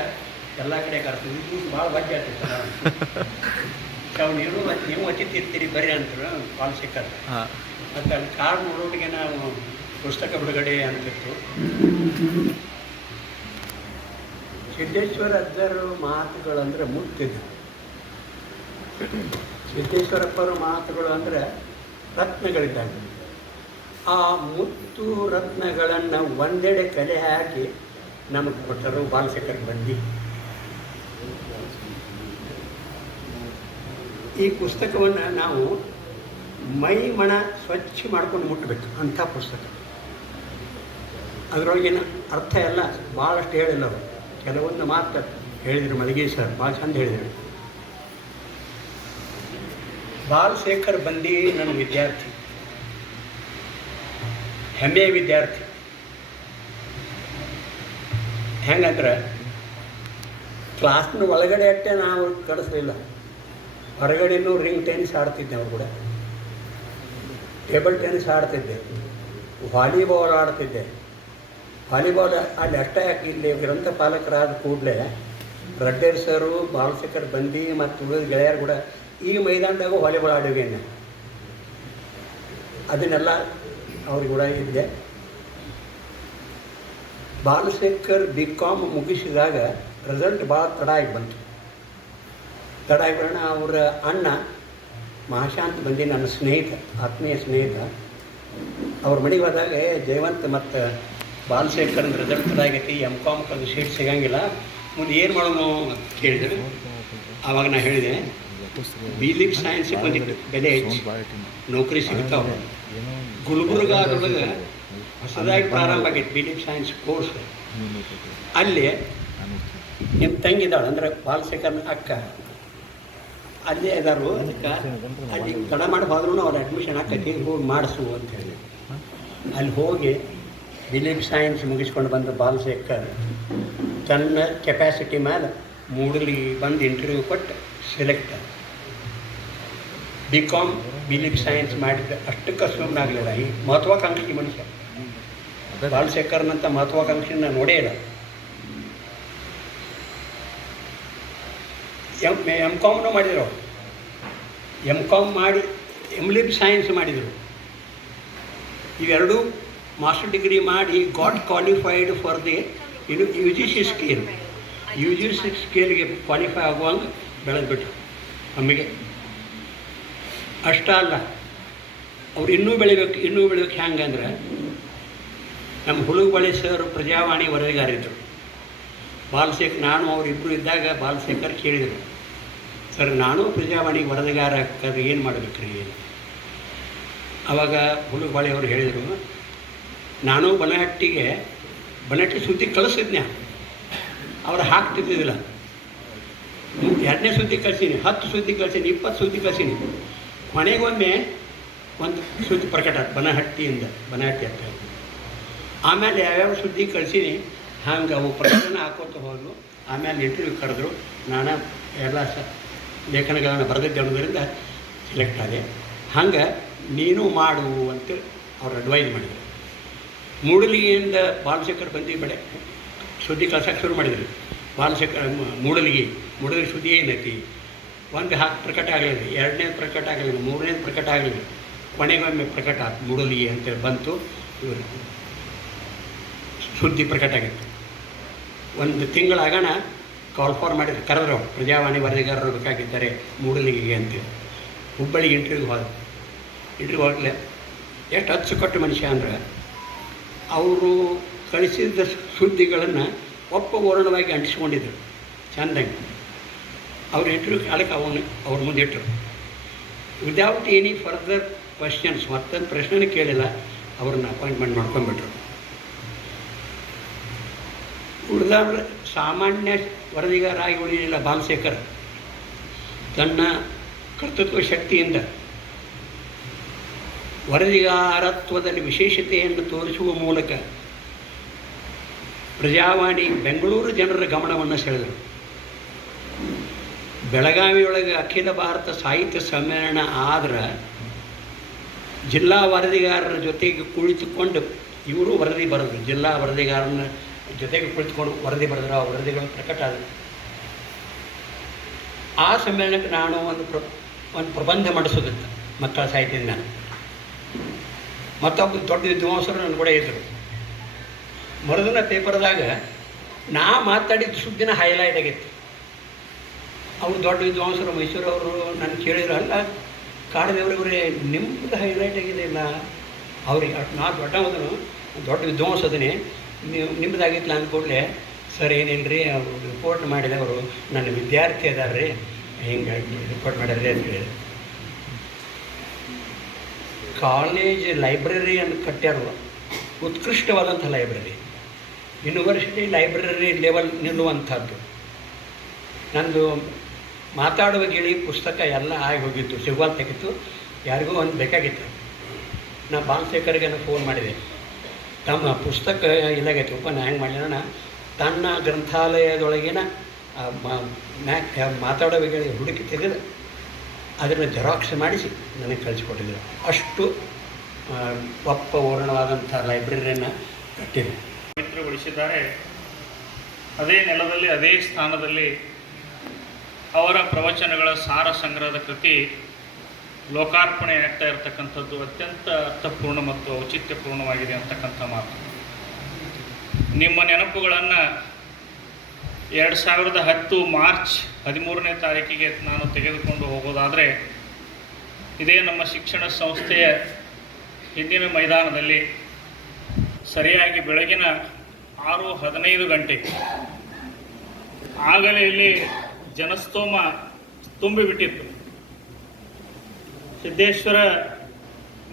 ಎಲ್ಲ ಕಡೆ ಕರ್ತಿದ್ವಿ. ಇದು ಭಾಳ ವಜ್ಜೆ ಆಗ್ತಿತ್ತು. ನಾವು ನೀವು ಒಚ್ಚಿರ್ತೀರಿ ಬರ್ರಿ ಅಂತಾರೆ ಕಾಲ್ ಸಿಕ್ಕಲ್ಲ. ಮತ್ತು ಅಲ್ಲಿ ಕಾರ್ಡ್ ನೋಡೋಟಿಗೆ ನಾವು ಪುಸ್ತಕ ಬಿಡುಗಡೆ ಅಂತಿತ್ತು. ಸಿದ್ದೇಶ್ವರ ಅಜ್ಜರ ಮಾತುಗಳಂದರೆ ಮುತ್ತಿದ್ದು. ಸಿದ್ದೇಶ್ವರಪ್ಪರ ಮಾತುಗಳು ಅಂದರೆ ರತ್ನಗಳಿದ್ದಾಗ ಆ ಮುತ್ತು ರತ್ನಗಳನ್ನು ಒಂದೆಡೆ ಕಲೆ ಹಾಕಿ ನಮಗೆ ಕೊಟ್ಟರು ಬಾಲಶೇಖರ್ ಬಂದು. ಈ ಪುಸ್ತಕವನ್ನು ನಾವು ಮೈ ಮಣ ಸ್ವಚ್ಛ ಮಾಡ್ಕೊಂಡು ಮುಟ್ಟಬೇಕು ಅಂಥ ಪುಸ್ತಕ. ಅದರೊಳಗಿನ ಅರ್ಥ ಎಲ್ಲ ಭಾಳಷ್ಟು ಹೇಳಿಲ್ಲ ಅವರು. ಕೆಲವೊಂದು ಮಾತು ಹೇಳಿದರು. ಮಲಗಿ ಸರ್ ಭಾಳ ಚಂದ ಹೇಳಿದರು. ಬಾಲಶೇಖರ್ ಬಂದು ನನ್ನ ವಿದ್ಯಾರ್ಥಿ, ಹೆಮ್ಮೆಯ ವಿದ್ಯಾರ್ಥಿ. ಹೆಂಗಂದ್ರೆ ಕ್ಲಾಸ್ನ ಒಳಗಡೆ ಅಷ್ಟೇ ನಾವು ಕಳಿಸ್ಲಿಲ್ಲ, ಹೊರಗಡೆನೂ ರಿಂಗ್ ಟೆನ್ನಿಸ್ ಆಡ್ತಿದ್ದೆ. ಅವ್ರು ಕೂಡ ಟೇಬಲ್ ಟೆನ್ನಿಸ್ ಆಡ್ತಿದ್ದೆ, ವಾಲಿಬಾಲ್ ಆಡ್ತಿದ್ದೆ. ವಾಲಿಬಾಲ್ ಅಲ್ಲಿ ಅಷ್ಟೇ ಯಾಕೆ, ಇಲ್ಲಿ ಗ್ರಂಥಪಾಲಕರಾದ ಕೂಡಲೇ ರಡ್ಡೇರ್ ಸರು, ಬಾಲಶೇಖರ್ ಬಂದು ಮತ್ತು ಉಳಿದ ಗೆಳೆಯರು ಕೂಡ ಈ ಮೈದಾನದಾಗೂ ವಾಲಿಬಾಲ್ ಆಡಿವೇನೆ. ಅದನ್ನೆಲ್ಲ ಅವ್ರಿಗೆ ಕೂಡ ಇದ್ದೆ. ಬಾಲಶೇಖರ್ BCom ಮುಗಿಸಿದಾಗ ರಿಸಲ್ಟ್ ಭಾಳ ತಡ ಆಗಿ ಬಂತು. ತಡ ಆಗಿ ಬರೋಣ ಅವರ ಅಣ್ಣ ಮಹಾಶಾಂತ್ ಬಂದು ನನ್ನ ಸ್ನೇಹಿತ, ಆತ್ಮೀಯ ಸ್ನೇಹಿತ. ಅವ್ರ ಮನೆಗೆ ಹೋದಾಗ ಜಯವಂತ್ ಮತ್ತು ಬಾಲಶೇಖರ್ನ ರಿಸಲ್ಟ್ ತಡ ಆಗೈತಿ, MCom ಅದು ಸೀಟ್ ಸಿಗಂಗಿಲ್ಲ, ಮುಂದೆ ಏನು ಮಾಡೋಣ ಅಂತ ಕೇಳಿದರು. ಆವಾಗ ನಾನು ಹೇಳಿದೆ, B.Lic ಸೈನ್ಸಿಗೆ ಬಂದಿತ್ತು ಬೆಲೆ ಹೆಚ್ಚು, ನೌಕರಿ ಸಿಗ್ತಾವೆ. ಗುಲ್ಬರ್ಗಾದೊಳಗೆ ಹೊಸದಾಗಿ ಪ್ರಾರಂಭ ಆಗೈತೆ B.Lic ಸೈನ್ಸ್ ಕೋರ್ಸ್. ಅಲ್ಲಿ ನಿಮ್ಮ ತಂಗಿದ್ದಾಳೆ ಅಂದರೆ ಬಾಲಶೇಖರ್ನ ಅಕ್ಕ, ಅಲ್ಲೇ ಇದ್ದಾರು. ಅದಕ್ಕೆ ಅಲ್ಲಿ ತಡ ಮಾಡಿ ಹೋದ್ರೂ ಅವ್ರು ಅಡ್ಮಿಷನ್ ಆಕೈತಿ, ಹೋಗಿ ಮಾಡಿಸು ಅಂತ ಹೇಳಿ ಅಲ್ಲಿ ಹೋಗಿ B.Lic ಸೈನ್ಸ್ ಮುಗಿಸ್ಕೊಂಡು ಬಂದ ಬಾಲಶೇಖರ್ ತನ್ನ ಕೆಪಾಸಿಟಿ ಮೇಲೆ ಮೂಡಲಿಗೆ ಬಂದು ಇಂಟರ್ವ್ಯೂ ಕೊಟ್ಟು ಸೆಲೆಕ್ಟ್ ಆದ. BCom B.Lic ಸೈನ್ಸ್ ಮಾಡಿದ್ದ ಅಷ್ಟಕ್ಕೆ ಸುಮ್ಮನಾಗಲಿಲ್ಲ. ಈ ಮಹತ್ವಾಕಾಂಕ್ಷಿ ಮನುಷ್ಯ ಬಾಲಶೇಖರ್ನಂಥ ಮಹತ್ವಾಕಾಂಕ್ಷಿನ ನೋಡೇ ಇಲ್ಲ. MComನೂ ಮಾಡಿದರು ಅವರು. MCom ಮಾಡಿ M.Lic ಸೈನ್ಸ್ ಮಾಡಿದರು. ಇವೆರಡೂ ಮಾಸ್ಟರ್ ಡಿಗ್ರಿ ಮಾಡಿ got qualified for the UGC scale. UGC ಸ್ಕೇಲ್ಗೆ ಕ್ವಾಲಿಫೈ ಆಗುವಂಗೆ ಬೆಳೆದ್ಬಿಟ್ರು ನಮಗೆ. ಅಷ್ಟ ಅಲ್ಲ, ಅವ್ರು ಇನ್ನೂ ಬೆಳಿಬೇಕು ಹೆಂಗಂದ್ರೆ, ನಮ್ಮ ಹುಳುಗಬಳಿ ಸರ್ ಪ್ರಜಾವಾಣಿ ವರದಿಗಾರಿದ್ದರು. ಬಾಲಶೇಖರ್, ನಾನು ಅವರಿಬ್ಬರು ಇದ್ದಾಗ ಬಾಲಶೇಖರ್ ಕೇಳಿದರು, ಸರ್ ನಾನು ಪ್ರಜಾವಾಣಿ ವರದಿಗಾರ ಆಗ್ತದೆ, ಏನು ಮಾಡಬೇಕ್ರಿ? ಆವಾಗ ಹುಳುಗಬಳಿ ಅವರು ಹೇಳಿದರು, ನಾನು ಬನಹಟ್ಟಿ ಸುದ್ದಿ ಕಳಿಸಿದ್ನೆ, ಅವ್ರು ಹಾಕ್ತಿದ್ದಿಲ್ಲ. 2ನೇ ಸುದ್ದಿ ಕಳ್ಸೀನಿ, 10 ಸುದ್ದಿ ಕಳ್ಸೀನಿ, 20 ಸುದ್ದಿ ಕಳ್ಸೀನಿ. ಕೊನೆಗೊಮ್ಮೆ ಒಂದು ಸುದ್ದಿ ಪ್ರಕಟ ಆಯ್ತು ಬನಹಟ್ಟಿ ಅಂತ. ಆಮೇಲೆ ಯಾವ್ಯಾವ ಸುದ್ದಿ ಕಳ್ಸೀನಿ ಹಂಗೆ ಅವು ಪ್ರಕಟಣೆ ಹಾಕೋತ ಹೋದ್ರು. ಆಮೇಲೆ ಇಂಟರ್ವ್ಯೂ ಕರೆದ್ರು. ನಾನು ಎಲ್ಲ ಲೇಖನಗಳನ್ನು ಬರೆದಿದ್ದೆ ಅನ್ನೋದರಿಂದ ಸೆಲೆಕ್ಟ್ ಆದೆ. ಹಂಗೆ ನೀನು ಮಾಡು ಅಂತ ಅವ್ರು ಅಡ್ವೈಸ್ ಮಾಡಿದರು. ಮೂಡಲಿಗೆಯಿಂದ ಬಾಲಶೇಖರ್ ಬಂದು ಬೆಳೆ ಸುದ್ದಿ ಕಳ್ಸೋಕ್ಕೆ ಶುರು ಮಾಡಿದ್ರು. ಬಾಲಶೇಖರ್ ಮೂಡಲಿಗೆ ಸುದ್ದಿ ಏನೈತಿ, ಒಂದು ಪ್ರಕಟ ಆಗಲಿಲ್ಲ, 2ನೇ ಪ್ರಕಟ ಆಗಲಿಲ್ಲ, 3ನೇ ಪ್ರಕಟ ಆಗಲಿಲ್ಲ. ಕೊನೆಗೊಮ್ಮೆ ಪ್ರಕಟ ಆಯ್ತು, ಮೂಡಲಿಗೆ ಅಂತೇಳಿ ಬಂತು. ಇವರು ಸುದ್ದಿ ಪ್ರಕಟ ಆಗಿತ್ತು. 1 ತಿಂಗಳಾಗೋಣ ಕಾಲ್ ಫಾರ್ ಮಾಡಿದ್ರು, ಕರೆದ್ರು. ಪ್ರಜಾವಾಣಿ ವರದಿಗಾರರು ಬೇಕಾಗಿದ್ದಾರೆ ಮೂಡಲಿಗೆಗೆ ಅಂತೇಳಿ. ಹುಬ್ಬಳ್ಳಿಗೆ ಇಂಟರ್ವ್ಯೂಗೆ ಹೋಗಲೆ ಎಷ್ಟು ಅಚ್ಚುಕಟ್ಟು ಮನುಷ್ಯ ಅಂದ್ರೆ, ಅವರು ಕಳಿಸಿದ ಸುದ್ದಿಗಳನ್ನು ಒಪ್ಪಗೊರಣವಾಗಿ ಅಂಟಿಸ್ಕೊಂಡಿದ್ರು. ಚಂದಂಗೆ ಅವ್ರು ಇಂಟರ್ವ್ಯೂ ಕಾಲಕ್ಕೆ ಅವ್ರ ಮುಂದೆ ಇಟ್ಟರು. ವಿದೌಟ್ ಎನಿ ಫರ್ದರ್ ಕ್ವಶನ್ಸ್, ಮತ್ತೊಂದು ಪ್ರಶ್ನೆ ಕೇಳಿಲ್ಲ, ಅವ್ರನ್ನ ಅಪಾಯಿಂಟ್ಮೆಂಟ್ ಮಾಡ್ಕೊಂಡ್ಬಿಟ್ರು. ಉಳಿದವ್ರ ಸಾಮಾನ್ಯ ವರದಿಗಾರಾಗಿ ಉಳಿಯಲಿಲ್ಲ ಬಾಲಶೇಖರ್. ತನ್ನ ಕರ್ತೃತ್ವ ಶಕ್ತಿಯಿಂದ ವರದಿಗಾರತ್ವದಲ್ಲಿ ವಿಶೇಷತೆಯನ್ನು ತೋರಿಸುವ ಮೂಲಕ ಪ್ರಜಾವಾಣಿ ಬೆಂಗಳೂರು ಜನರ ಗಮನವನ್ನು ಸೆಳೆದರು. ಬೆಳಗಾವಿಯೊಳಗೆ ಅಖಿಲ ಭಾರತ ಸಾಹಿತ್ಯ ಸಮ್ಮೇಳನ ಆದ್ರೆ ಜಿಲ್ಲಾ ವರದಿಗಾರರ ಜೊತೆಗೆ ಕುಳಿತುಕೊಂಡು ಇವರು ವರದಿ ಬರೆದರು. ಜಿಲ್ಲಾ ವರದಿಗಾರನ ಜೊತೆಗೆ ಕುಳಿತುಕೊಂಡು ವರದಿ ಬರೆದ್ರು. ಆ ವರದಿಗಳು ಪ್ರಕಟ ಆದವು. ಆ ಸಮ್ಮೇಳನಕ್ಕೆ ನಾನು ಒಂದು ಪ್ರಬಂಧ ಮಾಡಿಸೋದಿತ್ತು ಮಕ್ಕಳ ಸಾಹಿತ್ಯದಿಂದ. ಮತ್ತೊಬ್ಬ ದೊಡ್ಡ ವಿದ್ವಾಂಸರು ನನ್ನ ಕೂಡ ಇದ್ದರು. ಮರುದಿನ ಪೇಪರ್ದಾಗ ನಾ ಮಾತಾಡಿದ ಸುದ್ದಿನ ಹೈಲೈಟ್ ಆಗಿತ್ತು. ಅವರು ದೊಡ್ಡ ವಿದ್ವಾಂಸರು ಮೈಸೂರವರು ನನ್ನ ಕೇಳಿದ್ರು, ಅಲ್ಲ ಕಾಡದೇವ್ರವರೇ ನಿಮ್ಮದು ಹೈಲೈಟ್ ಆಗಿದೆ ಇಲ್ಲ ಅವ್ರಿಗೆ. ನಾ ದೊಡ್ಡ ವಿದ್ವಾಂಸದನೇ, ನೀವು ನಿಮ್ಮದಾಗಿತ್ತಲ್ಲ ಅಂದ್ಕೂಡಲೇ ಸರ್ ಏನಿಲ್ಲ ರೀ ಅವರು ರಿಪೋರ್ಟ್ ಮಾಡಿದವರು ನನ್ನ ವಿದ್ಯಾರ್ಥಿ ಅದಾರ್ರಿ, ಹಿಂಗಾಗಿ ರಿಪೋರ್ಟ್ ಮಾಡ್ಯಾರ್ರಿ ಅಂತ ಹೇಳಿ. ಕಾಲೇಜ್ ಲೈಬ್ರರಿಯನ್ನು ಕಟ್ಟ್ಯಾರ, ಉತ್ಕೃಷ್ಟವಾದಂಥ ಲೈಬ್ರರಿ, ಯೂನಿವರ್ಸಿಟಿ ಲೈಬ್ರರಿ ಲೆವೆಲ್ ನಿಲ್ಲುವಂಥದ್ದು. ನಂದು ಮಾತಾಡುವ ಗಿಳಿ ಪುಸ್ತಕ ಎಲ್ಲ ಆಗಿ ಹೋಗಿತ್ತು, ಸಿಗುವಂತಾಗಿತ್ತು. ಯಾರಿಗೂ ಒಂದು ಬೇಕಾಗಿತ್ತು. ನಾ ಬಾಲಶೇಖರ್ಗೆ ಫೋನ್ ಮಾಡಿದೆ, ತಮ್ಮ ಪುಸ್ತಕ ಇಲ್ಲಾಗೈತಪ್ಪ, ನಾ ಹೆಂಗೆ ಮಾಡಲಿನ ತನ್ನ ಗ್ರಂಥಾಲಯದೊಳಗಿನ ಮಾತಾಡುವ ಗಿಳಿ ಹುಡುಕಿ ತೆಗೆದು ಅದನ್ನು ಜೆರಾಕ್ಸ್ ಮಾಡಿಸಿ ನನಗೆ ಕಳಿಸಿಕೊಟ್ಟಿದ್ರು. ಅಷ್ಟು ಒಪ್ಪೂರ್ಣವಾದಂಥ ಲೈಬ್ರರಿಯನ್ನು ಕಟ್ಟಿದೆ. ಪವಿತ್ರಗೊಳಿಸಿದ್ದಾರೆ. ಅದೇ ನೆಲದಲ್ಲಿ ಅದೇ ಸ್ಥಾನದಲ್ಲಿ ಅವರ ಪ್ರವಚನಗಳ ಸಾರ ಸಂಗ್ರಹದ ಕೃತಿ ಲೋಕಾರ್ಪಣೆ ಆಗ್ತಾ ಇರತಕ್ಕಂಥದ್ದು ಅತ್ಯಂತ ಅರ್ಥಪೂರ್ಣ ಮತ್ತು ಔಚಿತ್ಯಪೂರ್ಣವಾಗಿದೆ ಅಂತಕ್ಕಂಥ ಮಾತು. ನಿಮ್ಮ ನೆನಪುಗಳನ್ನು 2010 ಮಾರ್ಚ್ 13ನೇ ತಾರೀಕಿಗೆ ನಾನು ತೆಗೆದುಕೊಂಡು ಹೋಗೋದಾದರೆ, ಇದೇ ನಮ್ಮ ಶಿಕ್ಷಣ ಸಂಸ್ಥೆಯ ಹಿಂದಿನ ಮೈದಾನದಲ್ಲಿ ಸರಿಯಾಗಿ ಬೆಳಗಿನ 6:15 ಗಂಟೆ ಆಗಲೇ ಇಲ್ಲಿ ಜನಸ್ತೋಮ ತುಂಬಿಬಿಟ್ಟಿತ್ತು. ಸಿದ್ದೇಶ್ವರ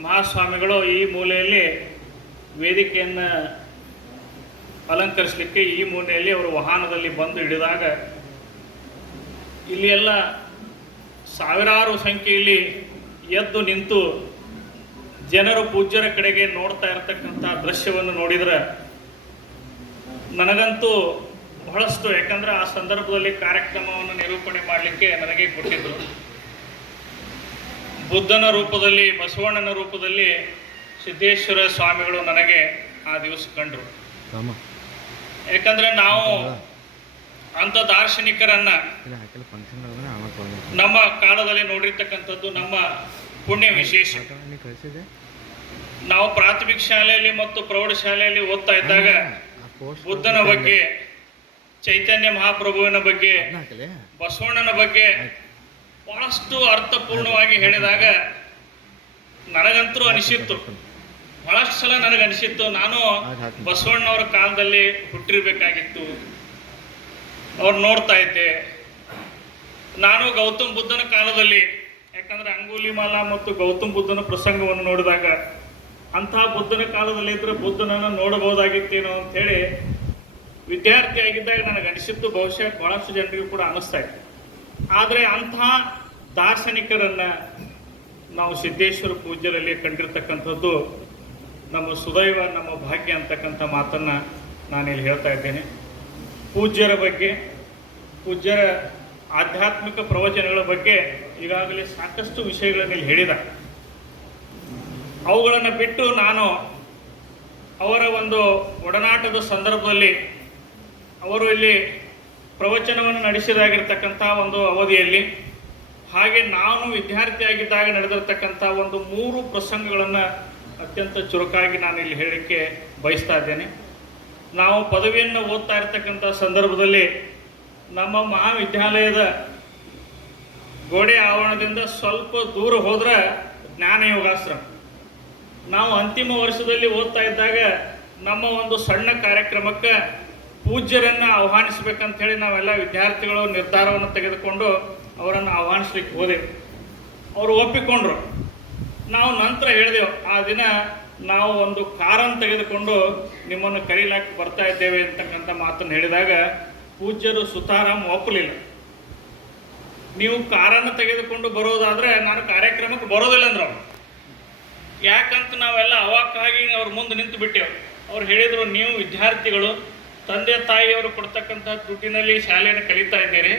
ಮಹಾಸ್ವಾಮಿಗಳು ಈ ಮೂಲೆಯಲ್ಲಿ ವೇದಿಕೆಯನ್ನು ಅಲಂಕರಿಸಲಿಕ್ಕೆ ಈ ಮೂಲೆಯಲ್ಲಿ ಅವರು ವಾಹನದಲ್ಲಿ ಬಂದು ಹಿಡಿದಾಗ ಇಲ್ಲಿ ಎಲ್ಲ ಸಾವಿರಾರು ಸಂಖ್ಯೆಯಲ್ಲಿ ಎದ್ದು ನಿಂತು ಜನರು ಪೂಜ್ಯರ ಕಡೆಗೆ ನೋಡ್ತಾ ಇರತಕ್ಕಂಥ ದೃಶ್ಯವನ್ನು ನೋಡಿದರೆ ನನಗಂತೂ ಬಹಳಷ್ಟು, ಯಾಕಂದರೆ ಆ ಸಂದರ್ಭದಲ್ಲಿ ಕಾರ್ಯಕ್ರಮವನ್ನು ನಿರೂಪಣೆ ಮಾಡಲಿಕ್ಕೆ ನನಗೆ ಕೊಟ್ಟಿದ್ದರು. ಬುದ್ಧನ ರೂಪದಲ್ಲಿ, ಬಸವಣ್ಣನ ರೂಪದಲ್ಲಿ ಸಿದ್ದೇಶ್ವರ ಸ್ವಾಮಿಗಳು ನನಗೆ ಆ ದಿವಸ ಕಂಡರು. ಯಾಕಂದರೆ ನಾವು ಅಂಥ ದಾರ್ಶನಿಕರನ್ನು ನಮ್ಮ ಕಾಲದಲ್ಲಿ ನೋಡಿರ್ತಕ್ಕಂಥದ್ದು ನಮ್ಮ ಪುಣ್ಯ ವಿಶೇಷ. ನಾವು ಪ್ರಾಥಮಿಕ ಶಾಲೆಯಲ್ಲಿ ಮತ್ತು ಪ್ರೌಢಶಾಲೆಯಲ್ಲಿ ಓದ್ತಾ ಇದ್ದಾಗ ಬುದ್ಧನ ಬಗ್ಗೆ, ಚೈತನ್ಯ ಮಹಾಪ್ರಭುವಿನ ಬಗ್ಗೆ, ಬಸವಣ್ಣನ ಬಗ್ಗೆ ಬಹಳಷ್ಟು ಅರ್ಥಪೂರ್ಣವಾಗಿ ಹೇಳಿದಾಗ ನನಗಂತೂ ಅನಿಸಿತ್ತು, ಬಹಳಷ್ಟು ಸಲ ನನಗನಿಸಿತ್ತು, ನಾನು ಬಸವಣ್ಣವರ ಕಾಲದಲ್ಲಿ ಹುಟ್ಟಿರ್ಬೇಕಾಗಿತ್ತು, ಅವ್ರು ನೋಡ್ತಾ ಇದ್ದೆ. ನಾನು ಗೌತಮ್ ಬುದ್ಧನ ಕಾಲದಲ್ಲಿ, ಯಾಕಂದರೆ ಅಂಗುಲಿಮಾಲ ಮತ್ತು ಗೌತಮ್ ಬುದ್ಧನ ಪ್ರಸಂಗವನ್ನು ನೋಡಿದಾಗ ಅಂತಹ ಬುದ್ಧನ ಕಾಲದಲ್ಲಿ ಇದ್ದರೆ ಬುದ್ಧನನ್ನು ನೋಡಬಹುದಾಗಿತ್ತೇನೋ ಅಂಥೇಳಿ ವಿದ್ಯಾರ್ಥಿಯಾಗಿದ್ದಾಗ ನನಗೆ ಅನಿಸಿದ್ದು, ಬಹುಶಃ ಬಹಳಷ್ಟು ಜನರಿಗೂ ಕೂಡ ಅನ್ನಿಸ್ತಾ ಇತ್ತು. ಆದರೆ ಅಂತಹ ದಾರ್ಶನಿಕರನ್ನು ನಾವು ಸಿದ್ದೇಶ್ವರ ಪೂಜ್ಯರಲ್ಲಿ ಕಂಡಿರ್ತಕ್ಕಂಥದ್ದು ನಮ್ಮ ಸುದೈವ, ನಮ್ಮ ಭಾಗ್ಯ ಅಂತಕ್ಕಂಥ ಮಾತನ್ನು ನಾನಿಲ್ಲಿ ಹೇಳ್ತಾ ಇದ್ದೇನೆ. ಪೂಜ್ಯರ ಬಗ್ಗೆ, ಪೂಜ್ಯರ ಆಧ್ಯಾತ್ಮಿಕ ಪ್ರವಚನಗಳ ಬಗ್ಗೆ ಈಗಾಗಲೇ ಸಾಕಷ್ಟು ವಿಷಯಗಳನ್ನು ಇಲ್ಲಿ ಹೇಳಿದ. ಅವುಗಳನ್ನು ಬಿಟ್ಟು ನಾನು ಅವರ ಒಂದು ಒಡನಾಟದ ಸಂದರ್ಭದಲ್ಲಿ, ಅವರು ಇಲ್ಲಿ ಪ್ರವಚನವನ್ನು ನಡೆಸಿದಾಗಿರ್ತಕ್ಕಂಥ ಒಂದು ಅವಧಿಯಲ್ಲಿ, ಹಾಗೆ ನಾನು ವಿದ್ಯಾರ್ಥಿಯಾಗಿದ್ದಾಗ ನಡೆದಿರ್ತಕ್ಕಂಥ ಒಂದು 3 ಪ್ರಸಂಗಗಳನ್ನು ಅತ್ಯಂತ ಚುರುಕಾಗಿ ನಾನು ಇಲ್ಲಿ ಹೇಳಲಿಕ್ಕೆ ಬಯಸ್ತಾ ಇದ್ದೇನೆ. ನಾವು ಪದವಿಯನ್ನು ಓದ್ತಾ ಇರ್ತಕ್ಕಂಥ ಸಂದರ್ಭದಲ್ಲಿ ನಮ್ಮ ಮಹಾವಿದ್ಯಾಲಯದ ಗೋಡೆ ಆವರಣದಿಂದ ಸ್ವಲ್ಪ ದೂರ ಹೋದ್ರೆ ಜ್ಞಾನ ಯೋಗಾಶ್ರಮ. ನಾವು ಅಂತಿಮ ವರ್ಷದಲ್ಲಿ ಓದ್ತಾ ಇದ್ದಾಗ ನಮ್ಮ ಒಂದು ಸಣ್ಣ ಕಾರ್ಯಕ್ರಮಕ್ಕೆ ಪೂಜ್ಯರನ್ನು ಆಹ್ವಾನಿಸ್ಬೇಕಂತ ಹೇಳಿ ನಾವೆಲ್ಲ ವಿದ್ಯಾರ್ಥಿಗಳು ನಿರ್ಧಾರವನ್ನು ತೆಗೆದುಕೊಂಡು ಅವರನ್ನು ಆಹ್ವಾನಿಸ್ಲಿಕ್ಕೆ ಹೋದೆವು. ಅವರು ಒಪ್ಪಿಕೊಂಡ್ರು. ನಾವು ನಂತರ ಹೇಳಿದೆವು, ಆ ದಿನ ನಾವು ಒಂದು ಕಾರನ್ನು ತೆಗೆದುಕೊಂಡು ನಿಮ್ಮನ್ನು ಕರೀಲಾಕ್ಕೆ ಬರ್ತಾ ಇದ್ದೇವೆ ಅಂತಕ್ಕಂಥ ಮಾತನ್ನು ಹೇಳಿದಾಗ ಪೂಜ್ಯರು ಸುತಾರಾಮ್ ಒಪ್ಪಲಿಲ್ಲ. ನೀವು ಕಾರನ್ನು ತೆಗೆದುಕೊಂಡು ಬರೋದಾದರೆ ನಾನು ಕಾರ್ಯಕ್ರಮಕ್ಕೆ ಬರೋದಿಲ್ಲ ಅಂದ್ರು. ಯಾಕಂತ ನಾವೆಲ್ಲ ಅವಾಕ್ಕಾಗಿ ಅವ್ರ ಮುಂದೆ ನಿಂತು ಬಿಟ್ಟೆವು. ಅವ್ರು ಹೇಳಿದರು, ನೀವು ವಿದ್ಯಾರ್ಥಿಗಳು ತಂದೆ ತಾಯಿಯವರು ಕೊಡ್ತಕ್ಕಂಥ ದುಡ್ಡಿನಲ್ಲಿ ಶಾಲೆಯನ್ನು ಕಲಿತಾ ಇದ್ದೀರಿ,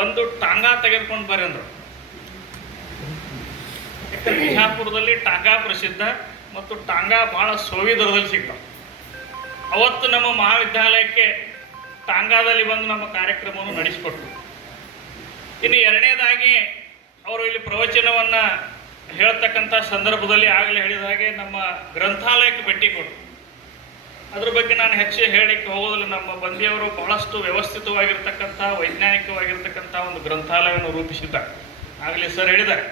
ಒಂದು ಟಾಂಗಾ ತೆಗೆದುಕೊಂಡು ಬರ್ರಿ ಅಂದರು. ಯಾಕಂದ್ರೆ ಬಿಜಾಪುರದಲ್ಲಿ ಟಾಂಗಾ ಪ್ರಸಿದ್ಧ ಮತ್ತು ಟಾಂಗಾ ಭಾಳ ಸೋವಿ ದರದಲ್ಲಿ ಸಿಗ್ತಾವೆ. ಅವತ್ತು ನಮ್ಮ ಮಹಾವಿದ್ಯಾಲಯಕ್ಕೆ ಟಾಂಗಾದಲ್ಲಿ ಬಂದು ನಮ್ಮ ಕಾರ್ಯಕ್ರಮವನ್ನು ನಡೆಸಿಕೊಟ್ರು. ಇನ್ನು ಎರಡನೇದಾಗಿ ಅವರು ಇಲ್ಲಿ ಪ್ರವಚನವನ್ನು ಹೇಳ್ತಕ್ಕಂಥ ಸಂದರ್ಭದಲ್ಲಿ ಆಗಲೇ ಹೇಳಿದ ಹಾಗೆ ನಮ್ಮ ಗ್ರಂಥಾಲಯಕ್ಕೆ ಭೇಟಿ ಕೊಟ್ಟರು. ಅದ್ರ ಬಗ್ಗೆ ನಾನು ಹೆಚ್ಚು ಹೇಳಲಿಕ್ಕೆ ಹೋಗೋದಿಲ್ಲ. ನಮ್ಮ ಬಂದಿಯವರು ಬಹಳಷ್ಟು ವ್ಯವಸ್ಥಿತವಾಗಿರ್ತಕ್ಕಂಥ ವೈಜ್ಞಾನಿಕವಾಗಿರ್ತಕ್ಕಂಥ ಒಂದು ಗ್ರಂಥಾಲಯವನ್ನು ರೂಪಿಸಿದ್ದಾರೆ. ಆಗಲೇ ಸರ್ ಹೇಳಿದ್ದಾರೆ,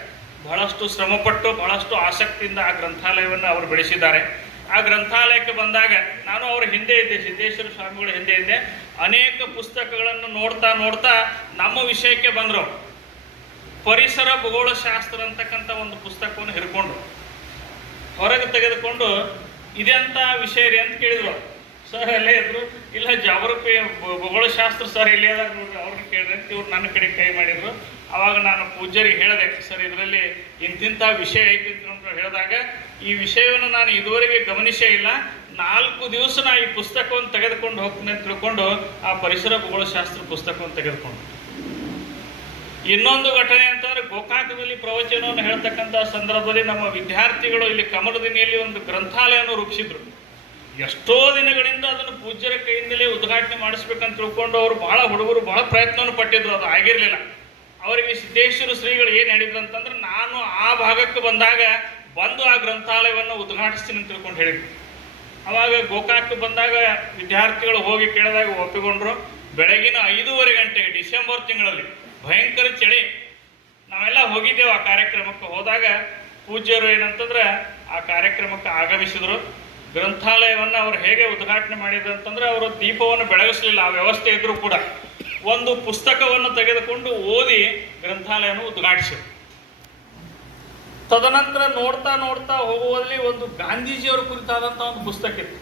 ಬಹಳಷ್ಟು ಶ್ರಮಪಟ್ಟು ಬಹಳಷ್ಟು ಆಸಕ್ತಿಯಿಂದ ಆ ಗ್ರಂಥಾಲಯವನ್ನು ಅವರು ಬೆಳೆಸಿದ್ದಾರೆ. ಆ ಗ್ರಂಥಾಲಯಕ್ಕೆ ಬಂದಾಗ ನಾನು ಅವರ ಹಿಂದೆ ಇದ್ದೆ, ಸಿದ್ದೇಶ್ವರ ಸ್ವಾಮಿಗಳ ಹಿಂದೆ ಇದ್ದೆ. ಅನೇಕ ಪುಸ್ತಕಗಳನ್ನು ನೋಡ್ತಾ ನೋಡ್ತಾ ನಮ್ಮ ವಿಷಯಕ್ಕೆ ಬಂದರು. ಪರಿಸರ ಭೂಗೋಳಶಾಸ್ತ್ರ ಅಂತಕ್ಕಂಥ ಒಂದು ಪುಸ್ತಕವನ್ನು ಹಿಡ್ಕೊಂಡ್ರು. ಹೊರಗೆ ತೆಗೆದುಕೊಂಡು ಇದೆಂಥ ವಿಷಯ ರೀ ಅಂತ ಕೇಳಿದ್ರು. ಸರ್ ಅಲ್ಲೇ ಇದ್ರು. ಇಲ್ಲ ಜಾಗೃತಿ ಭೂಗೋಳಶಾಸ್ತ್ರ ಸರ್ ಇಲ್ಲೇ ಅದ ಅವ್ರನ್ನ ಕೇಳಿದ್ರೆ ಅಂತ ಇವ್ರು ನನ್ನ ಕಡೆ ಕೈ ಮಾಡಿದರು. ಆವಾಗ ನಾನು ಪೂಜ್ಯರಿಗೆ ಹೇಳಿದೆ, ಸರ್ ಇದರಲ್ಲಿ ಇಂತಿಂಥ ವಿಷಯ ಐತಿ ಅಂತ ಹೇಳಿದಾಗ, ಈ ವಿಷಯವನ್ನು ನಾನು ಇದುವರೆಗೆ ಗಮನಿಸೇ ಇಲ್ಲ, 4 ದಿವಸ ನಾ ಈ ಪುಸ್ತಕವನ್ನು ತೆಗೆದುಕೊಂಡು ಹೋಗ್ತೀನಿ ಅಂತ ತಿಳ್ಕೊಂಡು ಆ ಪರಿಸರ ಭೂಗೋಳಶಾಸ್ತ್ರ ಪುಸ್ತಕವನ್ನು ತೆಗೆದುಕೊಂಡು. ಇನ್ನೊಂದು ಘಟನೆ ಅಂತಂದರೆ ಗೋಕಾಕದಲ್ಲಿ ಪ್ರವಚನವನ್ನು ಹೇಳ್ತಕ್ಕಂಥ ಸಂದರ್ಭದಲ್ಲಿ ನಮ್ಮ ವಿದ್ಯಾರ್ಥಿಗಳು ಇಲ್ಲಿ ಕಮಲದಿನಿಯಲ್ಲಿ ಒಂದು ಗ್ರಂಥಾಲಯವನ್ನು ರೂಪಿಸಿದ್ರು. ಎಷ್ಟೋ ದಿನಗಳಿಂದ ಅದನ್ನು ಪೂಜ್ಯರ ಕೈಯಿಂದಲೇ ಉದ್ಘಾಟನೆ ಮಾಡಿಸ್ಬೇಕಂತ ತಿಳ್ಕೊಂಡು ಅವರು ಹುಡುಗರು ಬಹಳ ಪ್ರಯತ್ನವನ್ನು ಪಟ್ಟಿದ್ರು. ಅದು ಆಗಿರಲಿಲ್ಲ. ಅವರಿಗೆ ಸಿದ್ದೇಶ್ವರ ಶ್ರೀಗಳು ಏನು ಹೇಳಿದ್ರು ಅಂತಂದ್ರೆ, ನಾನು ಆ ಭಾಗಕ್ಕೆ ಬಂದಾಗ ಬಂದು ಆ ಗ್ರಂಥಾಲಯವನ್ನು ಉದ್ಘಾಟಿಸ್ತೀನಿ ಅಂತ ತಿಳ್ಕೊಂಡು ಹೇಳಿದ್ರು. ಅವಾಗ ಗೋಕಾಕ್ ಬಂದಾಗ ವಿದ್ಯಾರ್ಥಿಗಳು ಹೋಗಿ ಕೇಳಿದಾಗ ಒಪ್ಪಿಕೊಂಡ್ರು. ಬೆಳಗಿನ 5:30 ಗಂಟೆಗೆ ಡಿಸೆಂಬರ್ ತಿಂಗಳಲ್ಲಿ ಭಯಂಕರ ಚಳಿ, ನಾವೆಲ್ಲ ಹೋಗಿದ್ದೇವೆ ಆ ಕಾರ್ಯಕ್ರಮಕ್ಕೆ. ಹೋದಾಗ ಪೂಜ್ಯರು ಏನಂತಂದ್ರೆ ಆ ಕಾರ್ಯಕ್ರಮಕ್ಕೆ ಆಗಮಿಸಿದ್ರು. ಗ್ರಂಥಾಲಯವನ್ನು ಅವರು ಹೇಗೆ ಉದ್ಘಾಟನೆ ಮಾಡಿದ್ರು ಅಂತಂದ್ರೆ, ಅವರು ದೀಪವನ್ನು ಬೆಳಗಿಸಲಿಲ್ಲ, ಆ ವ್ಯವಸ್ಥೆ ಇದ್ರೂ ಕೂಡ ಒಂದು ಪುಸ್ತಕವನ್ನು ತೆಗೆದುಕೊಂಡು ಓದಿ ಗ್ರಂಥಾಲಯವನ್ನು ಉದ್ಘಾಟಿಸಿದ್ರು. ತದನಂತರ ನೋಡ್ತಾ ನೋಡ್ತಾ ಹೋಗುವಲ್ಲಿ ಒಂದು ಗಾಂಧೀಜಿಯವರ ಕುರಿತಾದಂಥ ಒಂದು ಪುಸ್ತಕ ಇತ್ತು.